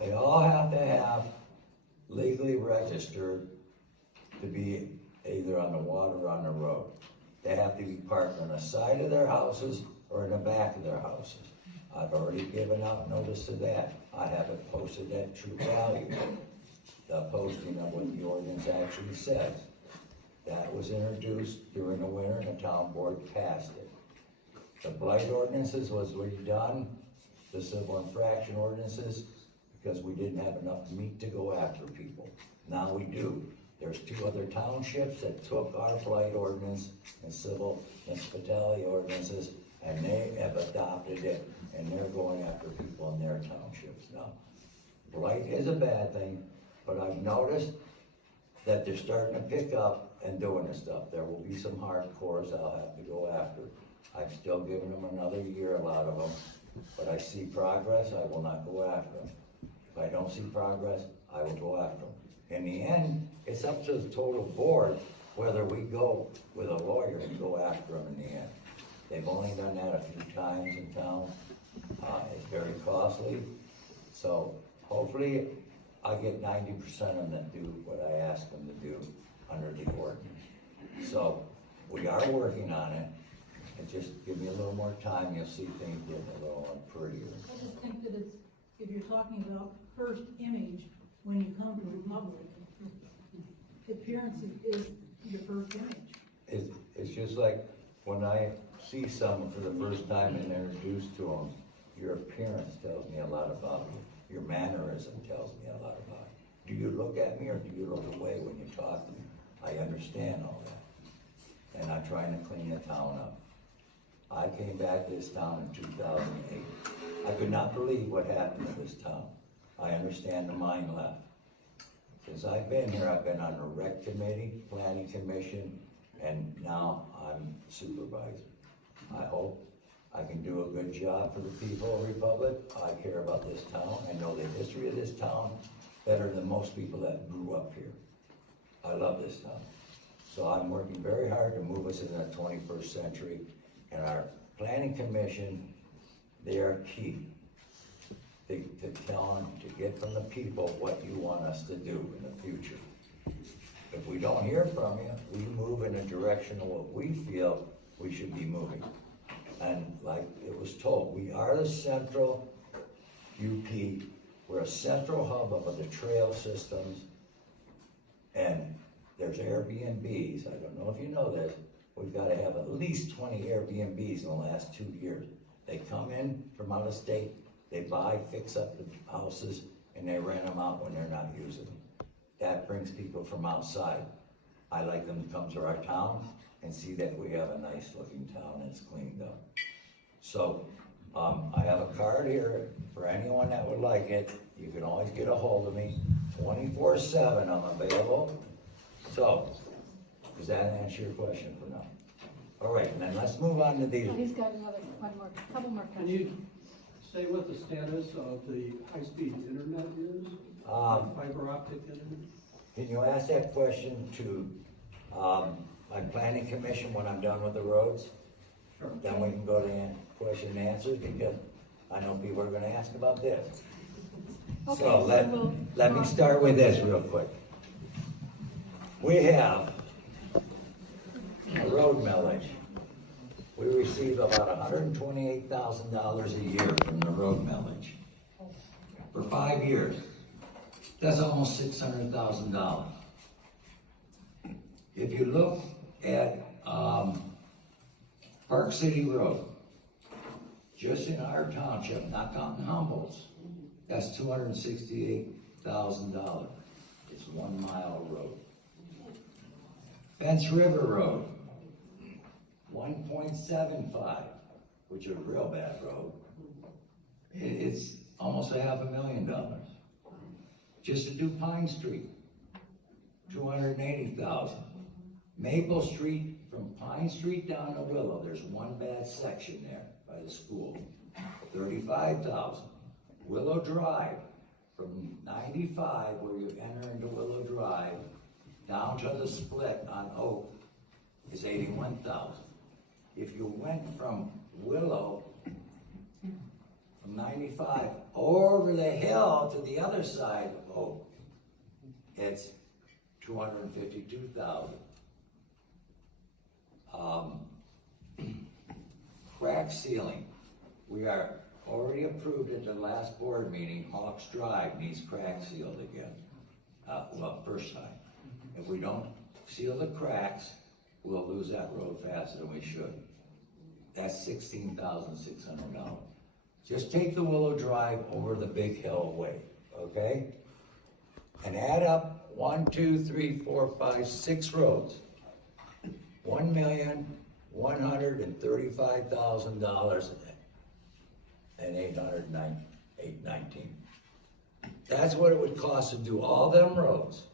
they all have to have legally registered to be either on the water or on the road. They have to be parked on the side of their houses or in the back of their houses. I've already given out notice of that. I have it posted at True Value, the posting of what the ordinance actually says. That was introduced during the winter and the town board passed it. The blight ordinances was redone, the civil infraction ordinances, because we didn't have enough meat to go after people. Now we do. There's 2 other townships that took our blight ordinance and civil municipality ordinances, and they have adopted it, and they're going after people in their townships now. Blight is a bad thing, but I've noticed that they're starting to pick up and doing this stuff. There will be some hardcores I'll have to go after. I'm still giving them another year, a lot of them, but I see progress, I will not go after them. If I don't see progress, I will go after them. In the end, it's up to the total board whether we go with a lawyer and go after them in the end. They've only done that a few times in town. It's very costly. So hopefully I get 90% of them that do what I ask them to do under the ordinance. So we are working on it. And just give me a little more time, you'll see things getting a little prettier. I just think that it's, if you're talking about first image, when you come to the public, appearance is your first image. It's just like when I see someone for the first time and they're introduced to them, your appearance tells me a lot about you. Your mannerism tells me a lot about you. Do you look at me or do you look away when you talk to me? I understand all that. And I'm trying to clean the town up. I came back to this town in 2008. I could not believe what happened to this town. I understand the mind left. Since I've been here, I've been on the rec committee, planning commission, and now I'm supervisor. I hope I can do a good job for the people of Republic. I care about this town. I know the history of this town better than most people that grew up here. I love this town. So I'm working very hard to move us into the 21st century. And our planning commission, they are key to tell them, to get from the people what you want us to do in the future. If we don't hear from you, we move in a direction of what we feel we should be moving. And like it was told, we are the central UP. We're a central hub of the trail systems. And there's Airbnbs. I don't know if you know this. We've got to have at least 20 Airbnbs in the last 2 years. They come in from out of state, they buy, fix up the houses, and they rent them out when they're not using them. That brings people from outside. I like them to come to our town and see that we have a nice looking town that's cleaned up. So, I have a card here for anyone that would like it. You can always get a hold of me. 24/7 I'm available. So, does that answer your question for now? All right, and then let's move on to these. Oh, he's got couple more Can questions. you say what the status of the high-speed internet is? Fiber optic internet? Can you ask that question to my planning commission when I'm done with the roads? Sure. Then we can go to question and answers, because I know people are gonna ask about this. Okay, So so let me start with this real quick. We have a road millage. We receive about $128,000 a year from the road millage for 5 years. That's almost $600,000. If you look at, Park City Road, just in our township, not counting Humboldt's, that's $268,000. It's 1 mile road. Fence River Road, 1.75, which is a real bad road. It's almost $500,000. Just to do Pine Street, $280,000. Maple Street, from Pine Street down to Willow, there's one bad section there by the school, $35,000. Willow Drive, from 95, where you enter into Willow Drive, down to the split on Oak, is $81,000. If you went from Willow, from 95, over the hill to the other side of Oak, it's $252,000. Crack sealing, we are already approved at the last board meeting, Hawks Drive needs crack sealed again. Well, first time. If we don't seal the cracks, we'll lose that road faster than we should. That's $16,600. Just take the Willow Drive over the big hill away, okay? And add up 1, 2, 3, 4, 5, 6 roads. $1,135,000 and $819. That's what it would cost to do all them roads.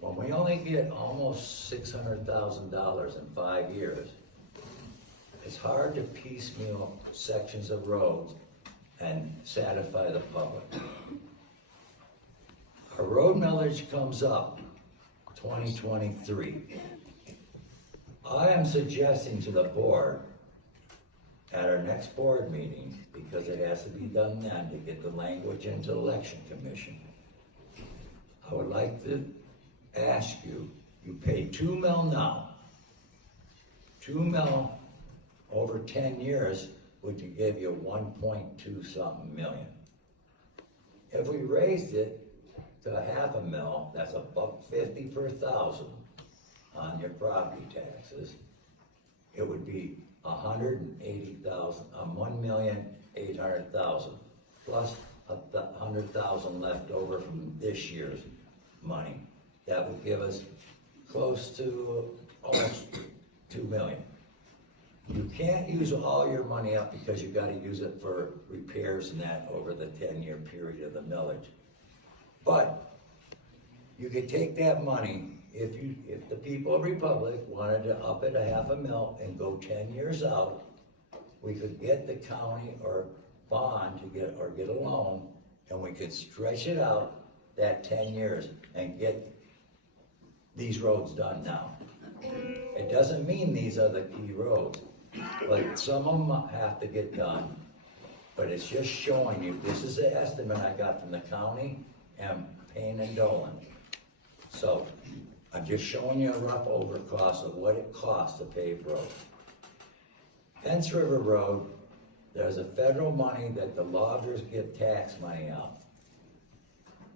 When we only get almost $600,000 in 5 years, it's hard to piecemeal sections of roads and satisfy the public. Our road millage comes up 2023. I am suggesting to the board at our next board meeting, because it has to be done then to get the language into the election commission. I would like to ask you, you pay $2 million now. $2 million over 10 years would give you 1.2 something million. If we raised it to $500,000, that's $1.50 per thousand on your property taxes, it would be $180,000, $1,800,000 plus $100,000 left over from this year's money. That would give us close to almost $2 million. You can't use all your money up because you gotta use it for repairs and that over the 10-year period of the millage. But you could take that money, if the people of Republic wanted to up it $500,000 and go 10 years out, we could get the county or bond to get a loan, and we could stretch it out that 10 years and get these roads done now. It doesn't mean these are the key roads, but some of them have to get done. But it's just showing you, this is the estimate I got from the county and Payne and Dolan. So I'm just showing you a rough overcost of what it costs to pave roads. Fence River Road, there's a federal money that the loggers get tax money out.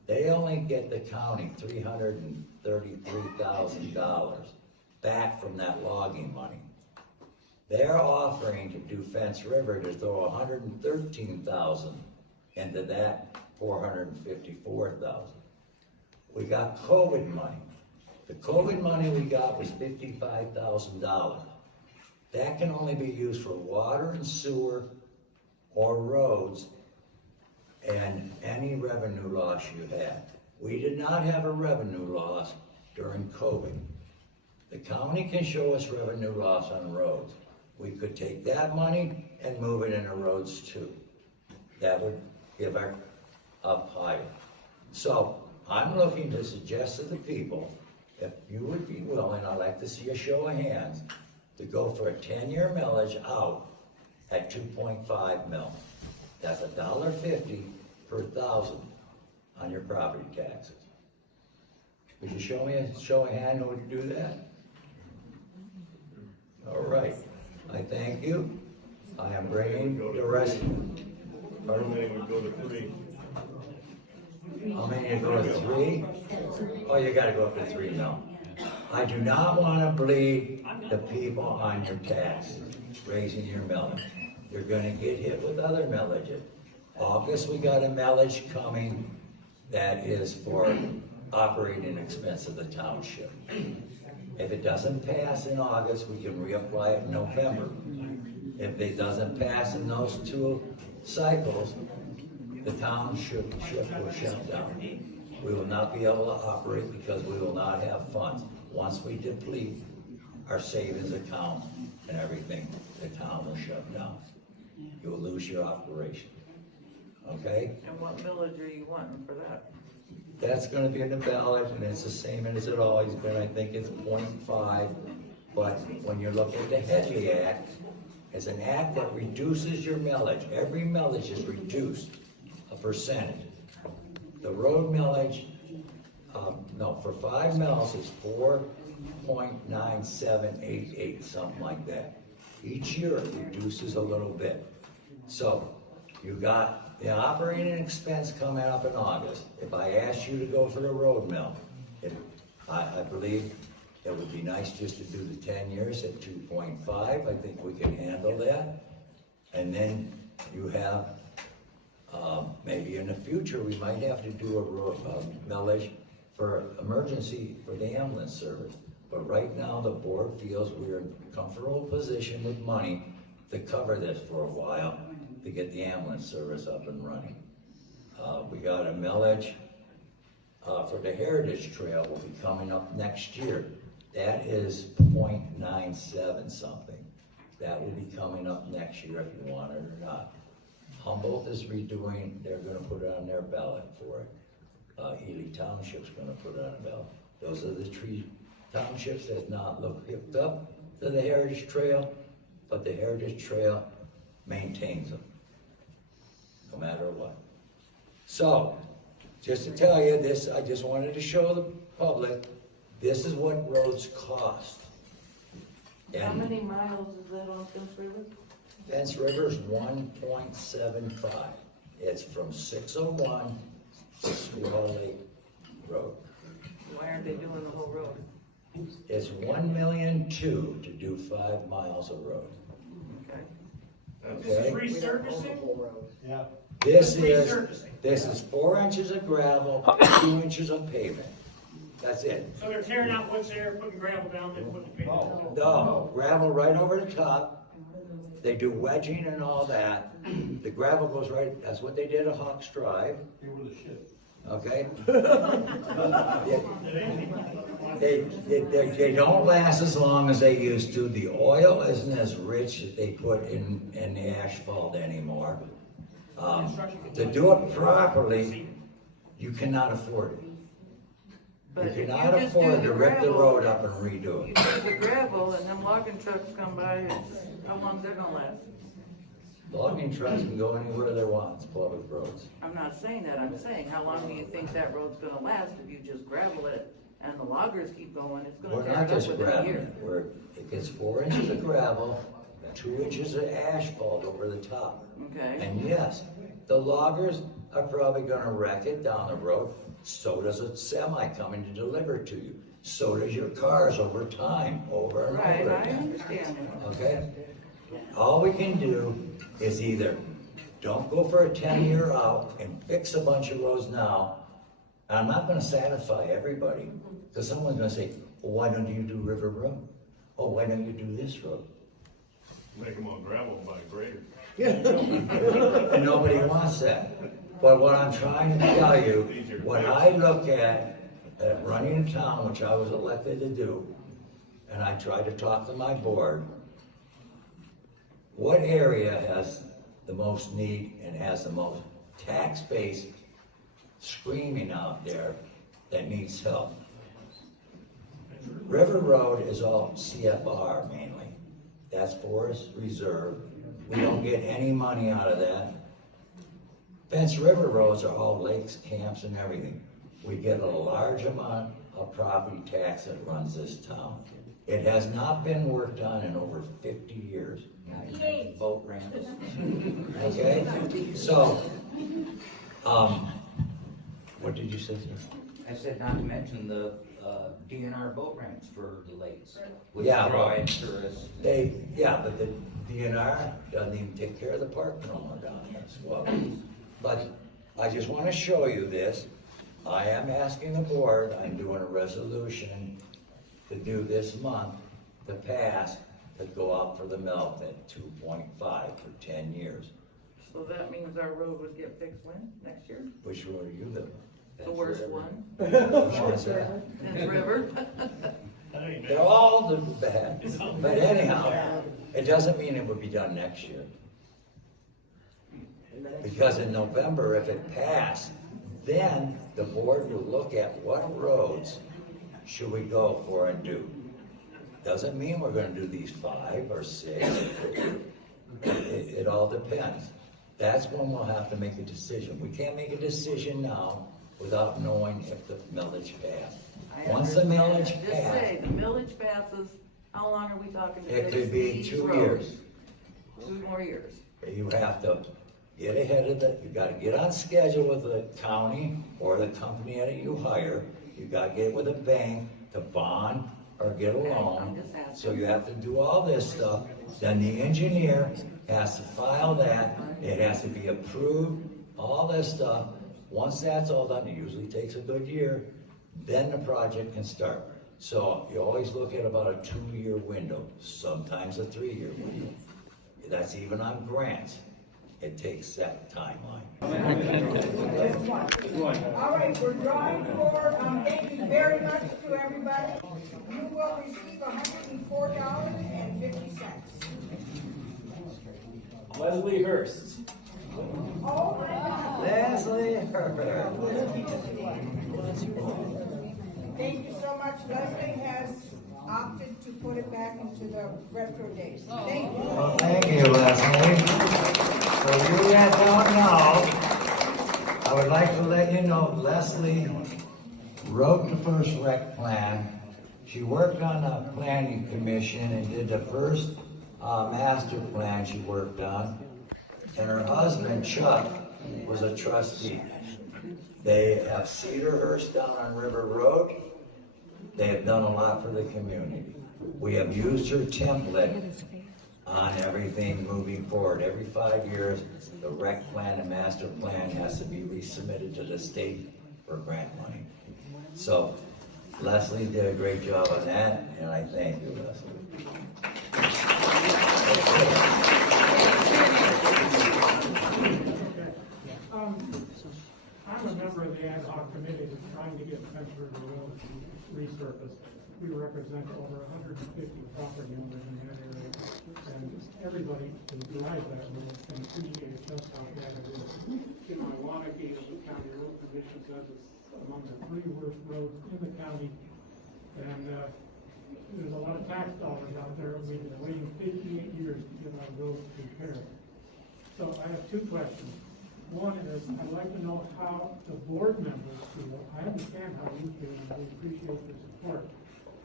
They only get the county $333,000 back from that logging money. They're offering to do Fence River to throw $113,000 into that $454,000. We got COVID money. The COVID money we got was $55,000. That can only be used for water and sewer or roads and any revenue loss you had. We did not have a revenue loss during COVID. The county can show us revenue loss on roads. We could take that money and move it into roads too. That would give our up higher. So I'm looking to suggest to the people, if you would be willing, I'd like to see a show of hands, to go for a 10-year millage out at 2.5 mil. That's $1.50 per thousand on your property taxes. Would you show me a show of hand who would do that? All right, I thank you. I am bringing the rest. Pardon me, would go to 3. How many would go to 3? Oh, you gotta go up to 3 now. I do not wanna bleed the people on your taxes, raising your millage. You're gonna get hit with other millages. August, we got a millage coming that is for operating expense of the township. If it doesn't pass in August, we can reapply it in November. If it doesn't pass in those two cycles, the township will shut down. We will not be able to operate because we will not have funds. Once we deplete our savings account and everything, the town will shut down. You will lose your operation. Okay? And what millage are you wanting for that? That's gonna be in the ballot, and it's the same as it always been, I think it's 0.5. But when you look at the Headley Act, it's an act that reduces your millage. Every millage is reduced a percentage. The road millage, for 5 mills is 4.9788, something like that. Each year it reduces a little bit. So, you got the operating expense coming up in August. If I asked you to go for the road mill, I believe it would be nice just to do the 10 years at 2.5. I think we can handle that. And then you have, maybe in the future, we might have to do a millage for emergency, for the ambulance service. But right now, the board feels we're in a comfortable position with money to cover this for a while, to get the ambulance service up and running. We got a millage for the Heritage Trail will be coming up next year. That is 0.97 something. That will be coming up next year if you want it or not. Humboldt is redoing, they're gonna put it on their ballot for it. Ely Township's gonna put it on the ballot. Those are the 3 townships that not look hooked up to the Heritage Trail, but the Heritage Trail maintains them, no matter what. So, just to tell you this, I just wanted to show the public, this is what roads cost. How And many miles is that on Fence River? Fence River's 1.75. It's from 601 to Squaw Lake Road. Why aren't they doing the whole road? It's $1.2 million to do 5 miles of road. Okay. Okay? Resurfacing? Yeah. This is 4 inches of gravel, 2 inches of pavement. That's it. So they're tearing out what's there, putting gravel down, then putting the pavement down? No, gravel right over the top. They do wedging and all that. The gravel goes right, that's what they did at Hawks Drive. They were the shit. Okay? They don't last as long as they used to. The oil isn't as rich that they put in the asphalt anymore. To do it properly, you cannot afford it. But You if you cannot just do afford the to rip the gravel, road up and redo You it. do the gravel and then logging trucks come by, how long's that gonna last? Logging trucks can go anywhere they want, it's public roads. I'm not saying that, I'm saying, how long do you think that road's gonna last if you just gravel it and the loggers keep going, it's gonna We're tear not it up just within a graveling year. it, it gets 4 inches of gravel, 2 inches of asphalt over the top. Okay, And yes, the loggers are probably gonna wreck it down the road, so does a semi coming to deliver to you. So does your cars over time, over and right, over I again. understand that. Okay? All we can do is either don't go for a 10-year out and fix a bunch of roads now. And I'm not gonna satisfy everybody, because someone's gonna say, well, why don't you do River Road? Oh, why don't you do this road? Make them on gravel by grader. And nobody wants that. But what I'm trying to tell you, what I look at running a town, which I was elected to do, and I try to talk to my board, what area has the most need and has the most tax base screaming out there that needs help? River Road is all CFR mainly. That's Forest Reserve. We don't get any money out of that. Fence River roads are all lakes, camps, and everything. We get a large amount of property tax that runs this town. It has not been worked on in over 50 years. Boat ramps. Okay? So, what did you say, sir? I said not to mention the DNR boat ramps for the lakes. Yeah, well, Drawing tourists. but the DNR doesn't even take care of the park no more down there, well. But I just wanna show you this. I am asking the board, I'm doing a resolution to do this month, to pass, to go out for the melt at 2.5 for 10 years. So that means our road would get fixed when, next year? Which road are you living on? The worst one? Which one's that? It's River. They're all bad, but anyhow, it doesn't mean it would be done next year. Because in November, if it passed, then the board will look at what roads should we go for and do. Doesn't mean we're gonna do these 5 or 6. It all depends. That's when we'll have to make a decision. We can't make a decision now without knowing if the millage passed. Once the millage Just passed, say, the millage passes, how long are we talking? to it fix could be these 2 roads? years. 2 more years. You have to get ahead of it, you gotta get on schedule with the county or the company that you hire. You gotta get with a bank to bond or get a loan. So you have to do all this stuff. Then the engineer has to file that, it has to be approved, all this stuff. Once that's all done, it usually takes a good year, then the project can start. So you always look at about a 2-year window, sometimes a 3-year window. That's even on grants. It takes that timeline. All right, we're drawing for, thank you very much to everybody. You will receive $104.50. Leslie Hurst. Oh my God. Leslie Thank you so much. Leslie has opted to put it back into the retro days. Thank you. Well, thank you, Leslie. For you that don't know, I would like to let you know Leslie wrote the first rec plan. She worked on the planning commission and did the first master plan she worked on. And her husband, Chuck, was a trustee. They have Cedarhurst down on River Road. They have done a lot for the community. We have used her template on everything moving forward. Every 5 years, the rec plan and master plan has to be resubmitted to the state for grant money. So Leslie did a great job on that, and I thank you, Leslie. I'm a member of the ad hoc committee that's trying to get Fence River Road resurfaced. We represent over 150 property owners in that area, and everybody who drives that road can appreciate just how bad it is. Jim Iwaniki of the County Road Commission says it's among the 3 worst roads in the county, and there's a lot of tax dollars out there. We've been waiting 58 years to get our roads repaired. So I have 2 questions. One is, I'd like to know how the board members feel. I understand how you feel, and we appreciate your support.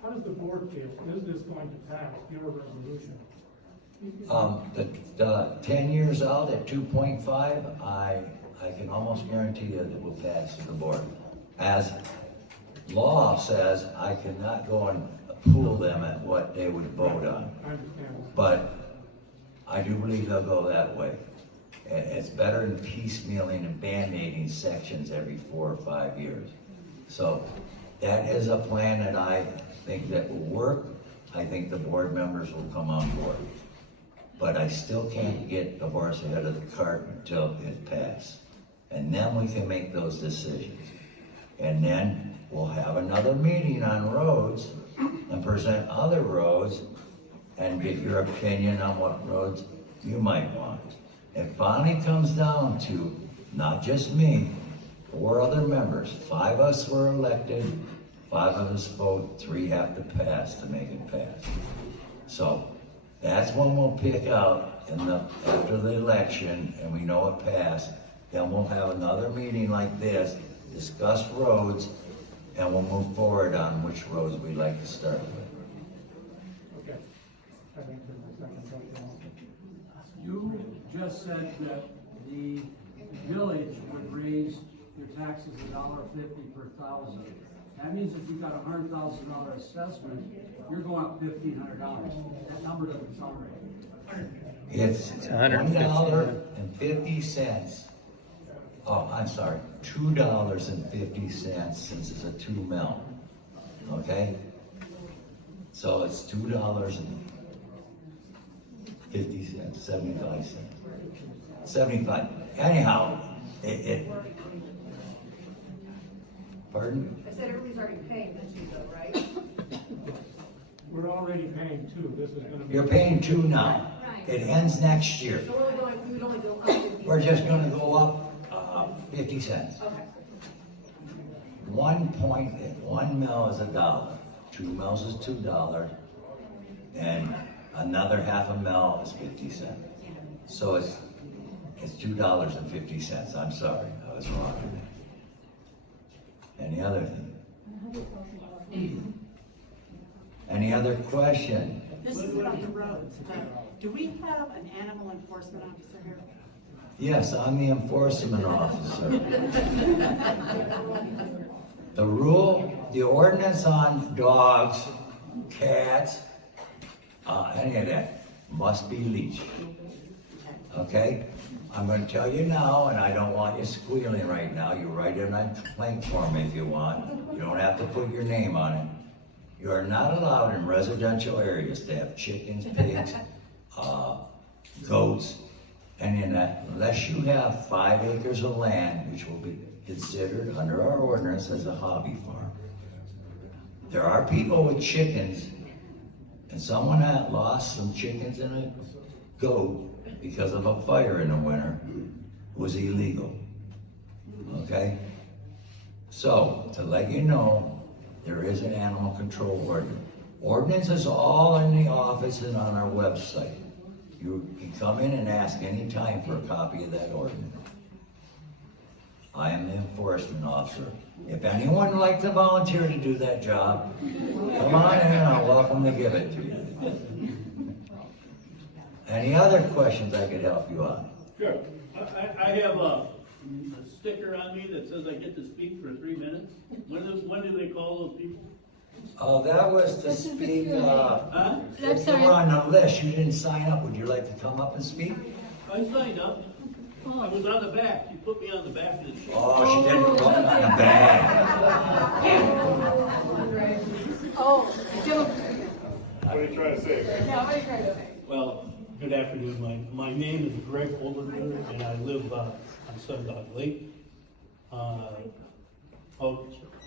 How does the board feel? Is this going to pass your resolution? The 10 years out at 2.5, I can almost guarantee you that it will pass the board. As law says, I cannot go and pool them at what they would vote on. I understand. But I do believe they'll go that way. It's better than piecemealing and band-aiding sections every 4 or 5 years. So that is a plan that I think that will work. I think the board members will come on board. But I still can't get the horse ahead of the cart until it passes. And then we can make those decisions. And then we'll have another meeting on roads and present other roads and get your opinion on what roads you might want. It finally comes down to, not just me, 4 other members. 5 of us were elected, 5 of us vote, 3 have to pass to make it pass. So that's when we'll pick out after the election and we know it passed. Then we'll have another meeting like this, discuss roads, and we'll move forward on which roads we'd like to start with. Okay. I think that's my second question also. You just said that the village would raise their taxes $1.50 per thousand. That means if you got $100,000 assessment, you're going up $1,500. That number doesn't sound right. It's $1.50. Oh, I'm sorry, $2.50 since it's a 2 mil. Okay? So it's $2.50, 75 cents. 75. Anyhow, pardon? I said everybody's already paying this, though, right? We're already paying 2, this is gonna be. You're paying 2 now. It ends next year. So we would only go up 50. We're just gonna go up 50 cents. Okay. 1 mil is $1. 2 mils is $2, and another half a mil is 50 cents. So it's $2.50. I'm sorry, I was wrong. Any other thing? Any other question? This is about the roads, but do we have an animal enforcement officer here? Yes, I'm the enforcement officer. The ordinance on dogs, cats, any of that must be leashed. Okay? I'm gonna tell you now, and I don't want you squealing right now. You write it on a complaint form if you want. You don't have to put your name on it. You are not allowed in residential areas to have chickens, pigs, goats, any of that, unless you have 5 acres of land, which will be considered under our ordinance as a hobby farm. There are people with chickens, and someone had lost some chickens and a goat because of a fire in the winter. It was illegal. Okay? So, to let you know, there is an animal control ordinance. Ordinance is all in the office and on our website. You can come in and ask any time for a copy of that ordinance. I am the enforcement officer. If anyone would like to volunteer to do that job, come on in, I'm welcome to give it to you. Any other questions I could help you on? Sure. I have a sticker on me that says I get to speak for 3 minutes. When do they call those people? Oh, that was to speak, Huh? if you were on the list, you didn't sign up, would you like to come up and speak? I signed up. I was on the back. You put me on the back of the sheet. Oh, she didn't put me on the back. Oh, What are you trying to say? yeah, what are you trying to say? Well, good afternoon. My name is Greg Olderman, and I live on Sundog Lake.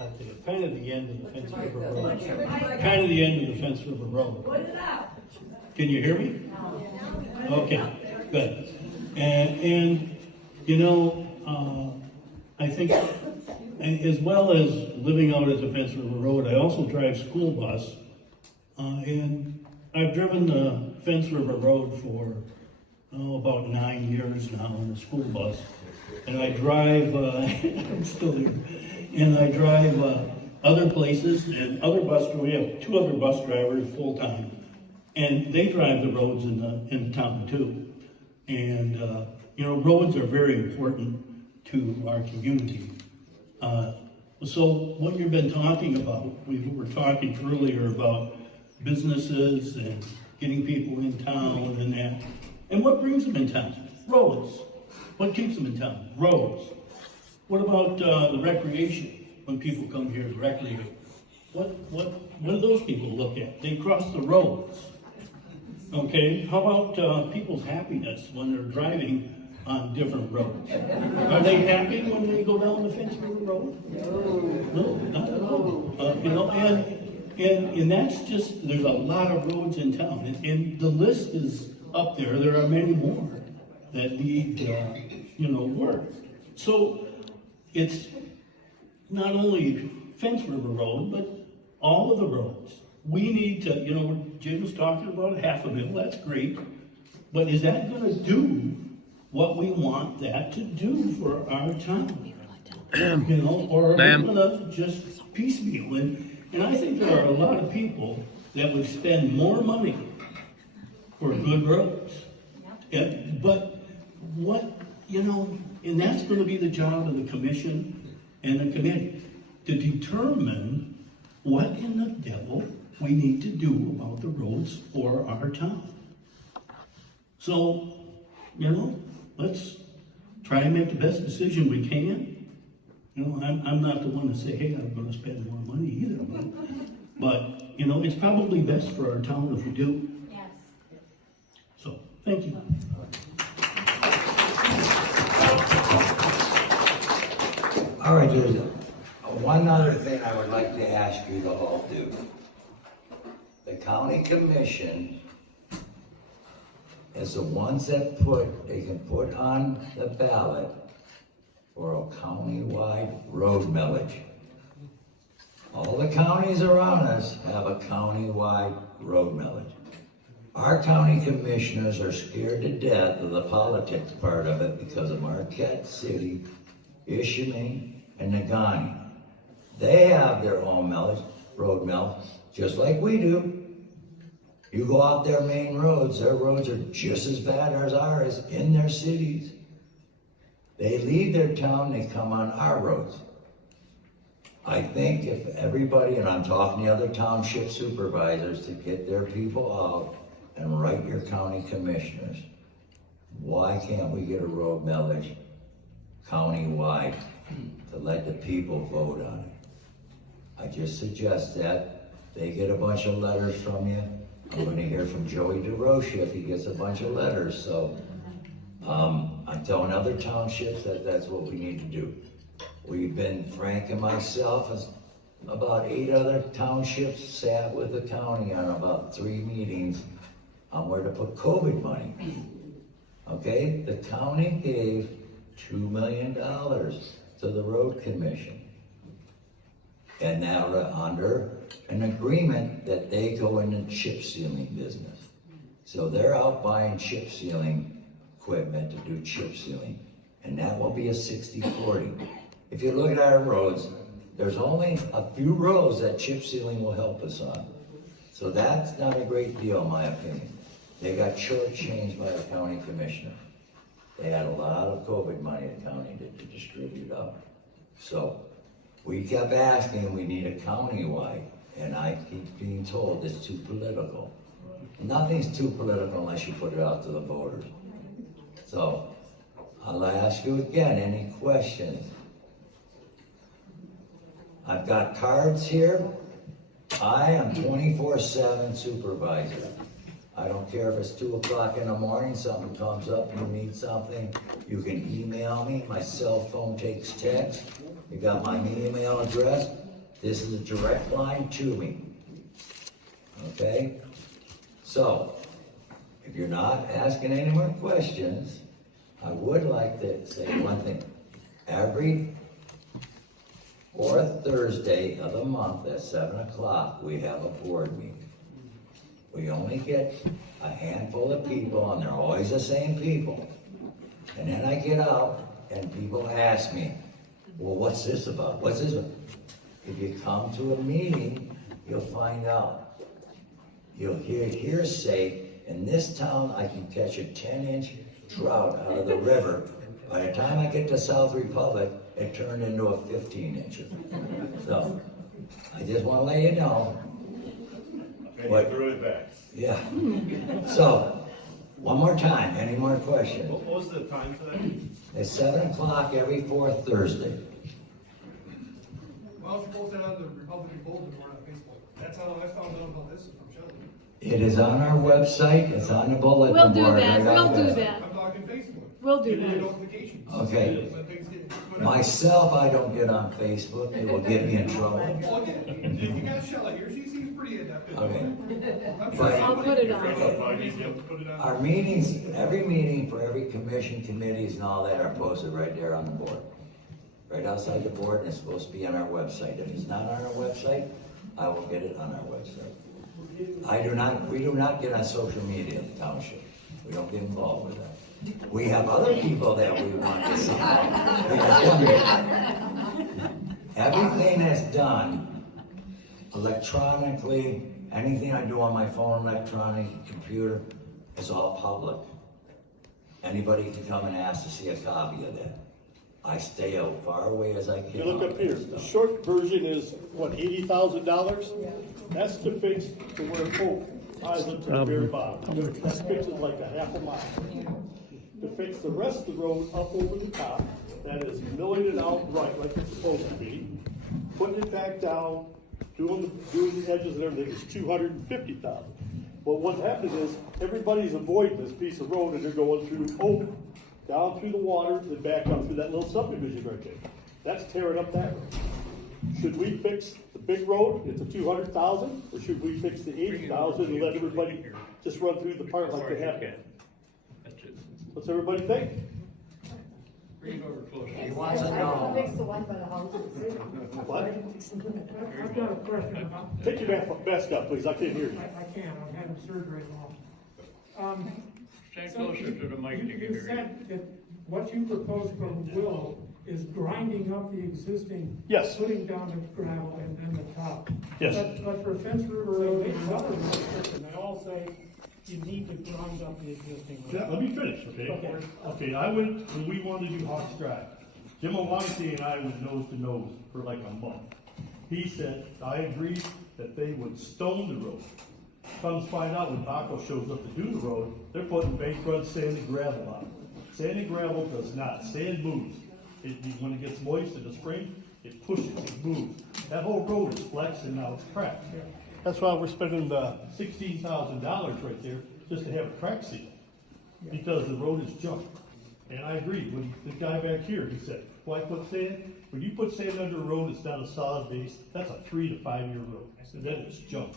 At the kind of the end of the Fence River Road. Kind of the end of the Fence River Road. Can you hear me? Okay, good. And you know, I think, as well as living out at the Fence River Road, I also drive school bus. And I've driven the Fence River Road for about 9 years now in a school bus. And I drive, I'm still there, and I drive other places and other we have 2 other bus drivers full-time. And they drive the roads in the town too. And, you know, roads are very important to our community. So what you've been talking about, we were talking earlier about businesses and getting people in town and that. And what brings them in town? Roads. What keeps them in town? Roads. What about the recreation? When people come here to recreate, what do those people look at? They cross the roads. Okay, how about people's happiness when they're driving on different roads? Are they happy when they go down the Fence River Road? No, not at all. You know, and that's just, there's a lot of roads in town, and the list is up there. There are many more that need, you know, work. So it's not only Fence River Road, but all of the roads. We need to, you know, Jim was talking about $500,000, that's great, but is that gonna do what we want that to do for our town? You know, or are we gonna just piecemeal? And I think there are a lot of people that would spend more money for good roads. Yeah, but what, you know, and that's gonna be the job of the commission and the committee, to determine what in the devil we need to do about the roads for our town. So, you know, let's try and make the best decision we can. You know, I'm not the one to say, hey, I'm gonna spend more money either, but, you know, it's probably best for our town if we do. Yes. So, thank you. All right, there's one other thing I would like to ask you to all do. The county commission is the ones that they can put on the ballot for a county-wide road millage. All the counties around us have a county-wide road millage. Our county commissioners are scared to death of the politics part of it because of Marquette City, Ishpeming, and Negaunee. They have their own millage, road mill, just like we do. You go out their main roads, their roads are just as bad as ours in their cities. They leave their town, they come on our roads. I think if everybody, and I'm talking to other township supervisors, to get their people out and write your county commissioners, why can't we get a road millage county-wide to let the people vote on it? I just suggest that. They get a bunch of letters from you. I'm gonna hear from Joey DeRoche if he gets a bunch of letters, so I'm telling other townships that that's what we need to do. We've been, Frank and myself, and about 8 other townships sat with the county on about 3 meetings on where to put COVID money. Okay, the county gave $2 million to the road commission. And now they're under an agreement that they go into chip sealing business. So they're out buying chip sealing equipment to do chip sealing. And that will be a 60-40. If you look at our roads, there's only a few roads that chip sealing will help us on. So that's not a great deal, in my opinion. They got shortchanged by the county commissioner. They had a lot of COVID money at the county to distribute out. So we kept asking, we need a county-wide, and I keep being told it's too political. Nothing's too political unless you put it out to the voters. So I'll ask you again, any questions? I've got cards here. I am 24/7 supervisor. I don't care if it's 2 o'clock in the morning, something comes up, you need something, you can email me. My cell phone takes text. You got my email address. This is a direct line to me. Okay? So, if you're not asking any more questions, I would like to say one thing. Every 4th Thursday of the month at 7 o'clock, we have a board meeting. We only get a handful of people, and they're always the same people. And then I get out, and people ask me, well, what's this about? What's this about? If you come to a meeting, you'll find out. You'll hear hearsay, in this town, I can catch a 10-inch trout out of the river. By the time I get to South Republic, it turned into a 15-incher. So, I just want to let you know. And you threw it back. Yeah. So, one more time, any more questions? What was the time for that? It's 7 o'clock every 4th Thursday. Well, if you post that on the Republican Bulletin board on Facebook, that's how I found out about this from Shelby. It is on our website, it's on the bulletin We'll board. do that, right we'll on do the- that. I'm talking Facebook. We'll do Get your that. notifications. Okay. When things get put out. Myself, I don't get on Facebook, it will get me in trouble. Well, again, if you got Shelley here, she seems pretty adept. Okay. I'm sure But- I'll put it on. Put it on. Our meetings, every meeting for every commission, committees and all that are posted right there on the board. Right outside the board, and it's supposed to be on our website. If it's not on our website, I will get it on our website. We do not get on social media in the township. We don't get involved with that. We have other people that we want to see. Everything that's done electronically, anything I do on my phone, electronic, computer, is all public. Anybody can come and ask to see a copy of that. I stay out far away as I You can. look up here, the short version is, what, $80,000? That's to fix to where Oak ties it to the very bottom. That fixes like a half a mile. To fix the rest of the road up over the top, that is milling it out right like it's supposed to be, putting it back down, doing the edges and everything is $250,000. But what's happening is, everybody's avoiding this piece of road and they're going through Oak, down through the water, and back up through that little subdivision right there. That's tearing up that road. Should we fix the big road at the 200,000, or should we fix the 80,000 and let everybody just run through the part like they have been? What's everybody think? He wants to know. Fix the one by the house. What? I've got a question about. Take your mask up, please, I can't hear you. I can't, I'm having surgery tomorrow. Stand closer to the mic to get You your. said that what you propose from Will is grinding up the existing. Yes. Putting down the gravel and then the top. Yes. But for Fence River Road and other roads, they all say you need to grind up the existing road. Yeah, let me finish, okay? Okay, I went, when we wanted to do Hawks Drive, Jim O'Wante and I went nose to nose for like a month. He said, I agreed that they would stone the road. Comes find out when Baco shows up to do the road, they're putting bank run sand and gravel on it. Sand and gravel does not, sand moves. When it gets moist in the spring, it pushes, it moves. That whole road is flexed and now it's cracked. That's why we're spending $16,000 right there just to have a crack seal, because the road is junk. And I agree, when the guy back here, he said, why put sand? When you put sand under a road that's not a solid base, that's a 3 to 5 year road. I said, that is junk.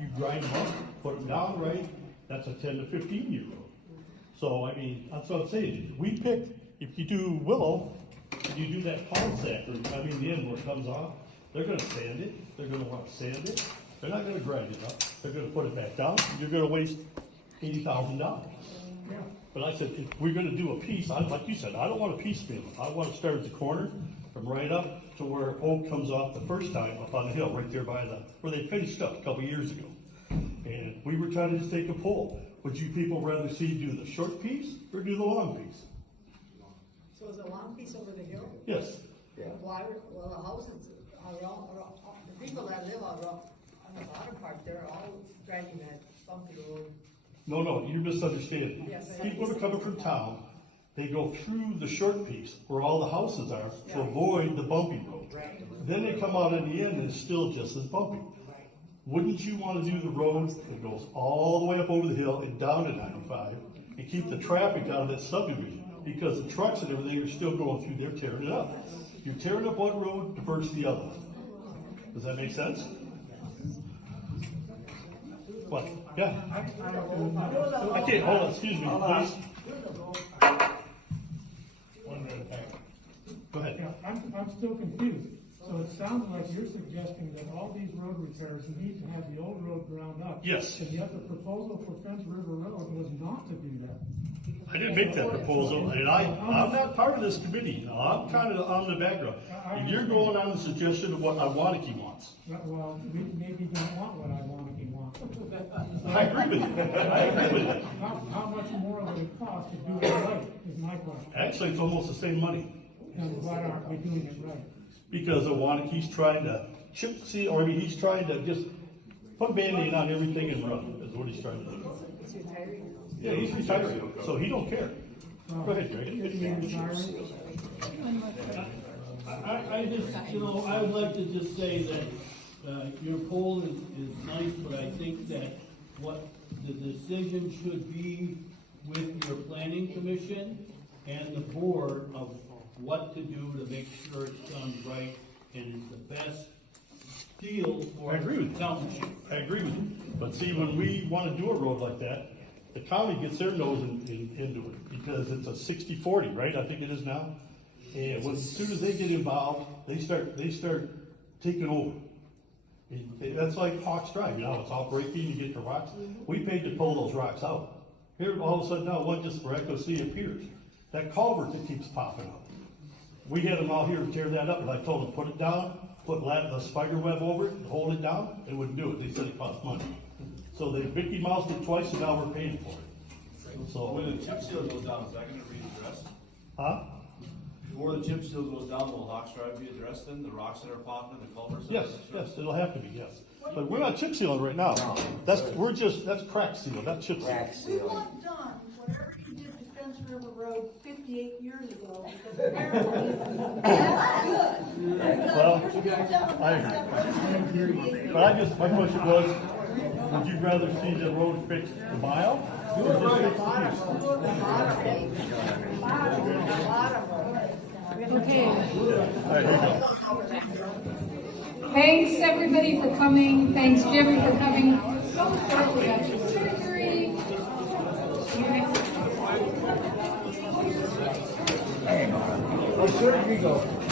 You grind them up, put them down right, that's a 10 to 15 year road. So, I mean, that's what I'm saying. We picked, if you do Willow, and you do that pond sack, or, I mean, the end where it comes off, they're gonna sand it, they're gonna want to sand it, they're not gonna grind it up, they're gonna put it back down, you're gonna waste $80,000. But I said, if we're gonna do a piece, like you said, I don't want a piecemeal, I want to start at the corner, from right up to where Oak comes off the first time up on the hill, right there by where they finished up a couple years ago. And we were trying to just take a poll, would you people rather see do the short piece, or do the long piece? So is the long piece over the hill? Yes. Well, the houses are all, the people that live on the bottom part, they're all driving that bumpy road. No, you're misunderstanding. Yes, I People that are coming from town, they go through the short piece where all the houses are to Yeah. avoid the bumpy road. Right. Then they come out in the end and it's still just as bumpy. Wouldn't you want to do the road that goes all the way up over the hill and down to 95 and keep the traffic out of that subdivision? Because the trucks and everything are still going through there tearing it up. You're tearing up one road, diverts the other. Does that make sense? What? Yeah. I can't, hold on, excuse me, please. Go ahead. Yeah, I'm still confused. So it sounds like you're suggesting that all these road repairs need to have the old road ground up. Yes. And yet the proposal for Fence River Road was not to do that. I didn't make that proposal, and I'm not part of this committee. I'm kind of on the background. And you're going on the suggestion of what Iwaniki wants. Well, we maybe don't want what I want if you want. I agree with you. I agree with you. How much more would it cost to do it right, is my question. Actually, it's almost the same money. And why aren't we doing it right? Because Iwaniki's trying to chip seal, or he's trying to just put a Band-Aid on everything and run, is what he's trying to do. He's retiring. Yeah, he's retiring, so he don't care. Go ahead, Greg. Is he retiring? I just, I would like to just say that your poll is nice, but I think that what the decision should be with your planning commission and the board of what to do to make sure it's done right and is the best deal for I agree with you. township. I agree with you. But see, when we want to do a road like that, the county gets their nose into it because it's a 60-40, right? I think it is now. And as soon as they get involved, they start taking over. That's like Hawks Drive, it's all breaking, you get the rocks. We paid to pull those rocks out. Here, all of a sudden now, one just miraculously appears. That culvert that keeps popping up. We had them out here to tear that up, and I told them, put it down, put the spider web over it, and hold it down. They wouldn't do it. They said it cost money. So they Mickey Moused it twice, and now we're paying for it. So When the chip seal goes down, is that gonna be addressed? huh? Before the chip seal goes down, will Hawks Drive be addressed then, the rocks that are popping in the culverts? Yes, yes, it'll have to be, yes. But we're not chip sealing right now. That's crack sealing, not chip sealing. We want done whatever you did to Fence River Road 58 years ago, because apparently that's good. Well, I agree. But my question was, would you rather see the road fixed a mile? Or just fix the piece? Okay. All right, here you go. Thanks, everybody, for coming. Thanks, Jimmy, for coming. So sorry we got your surgery. How surgery go?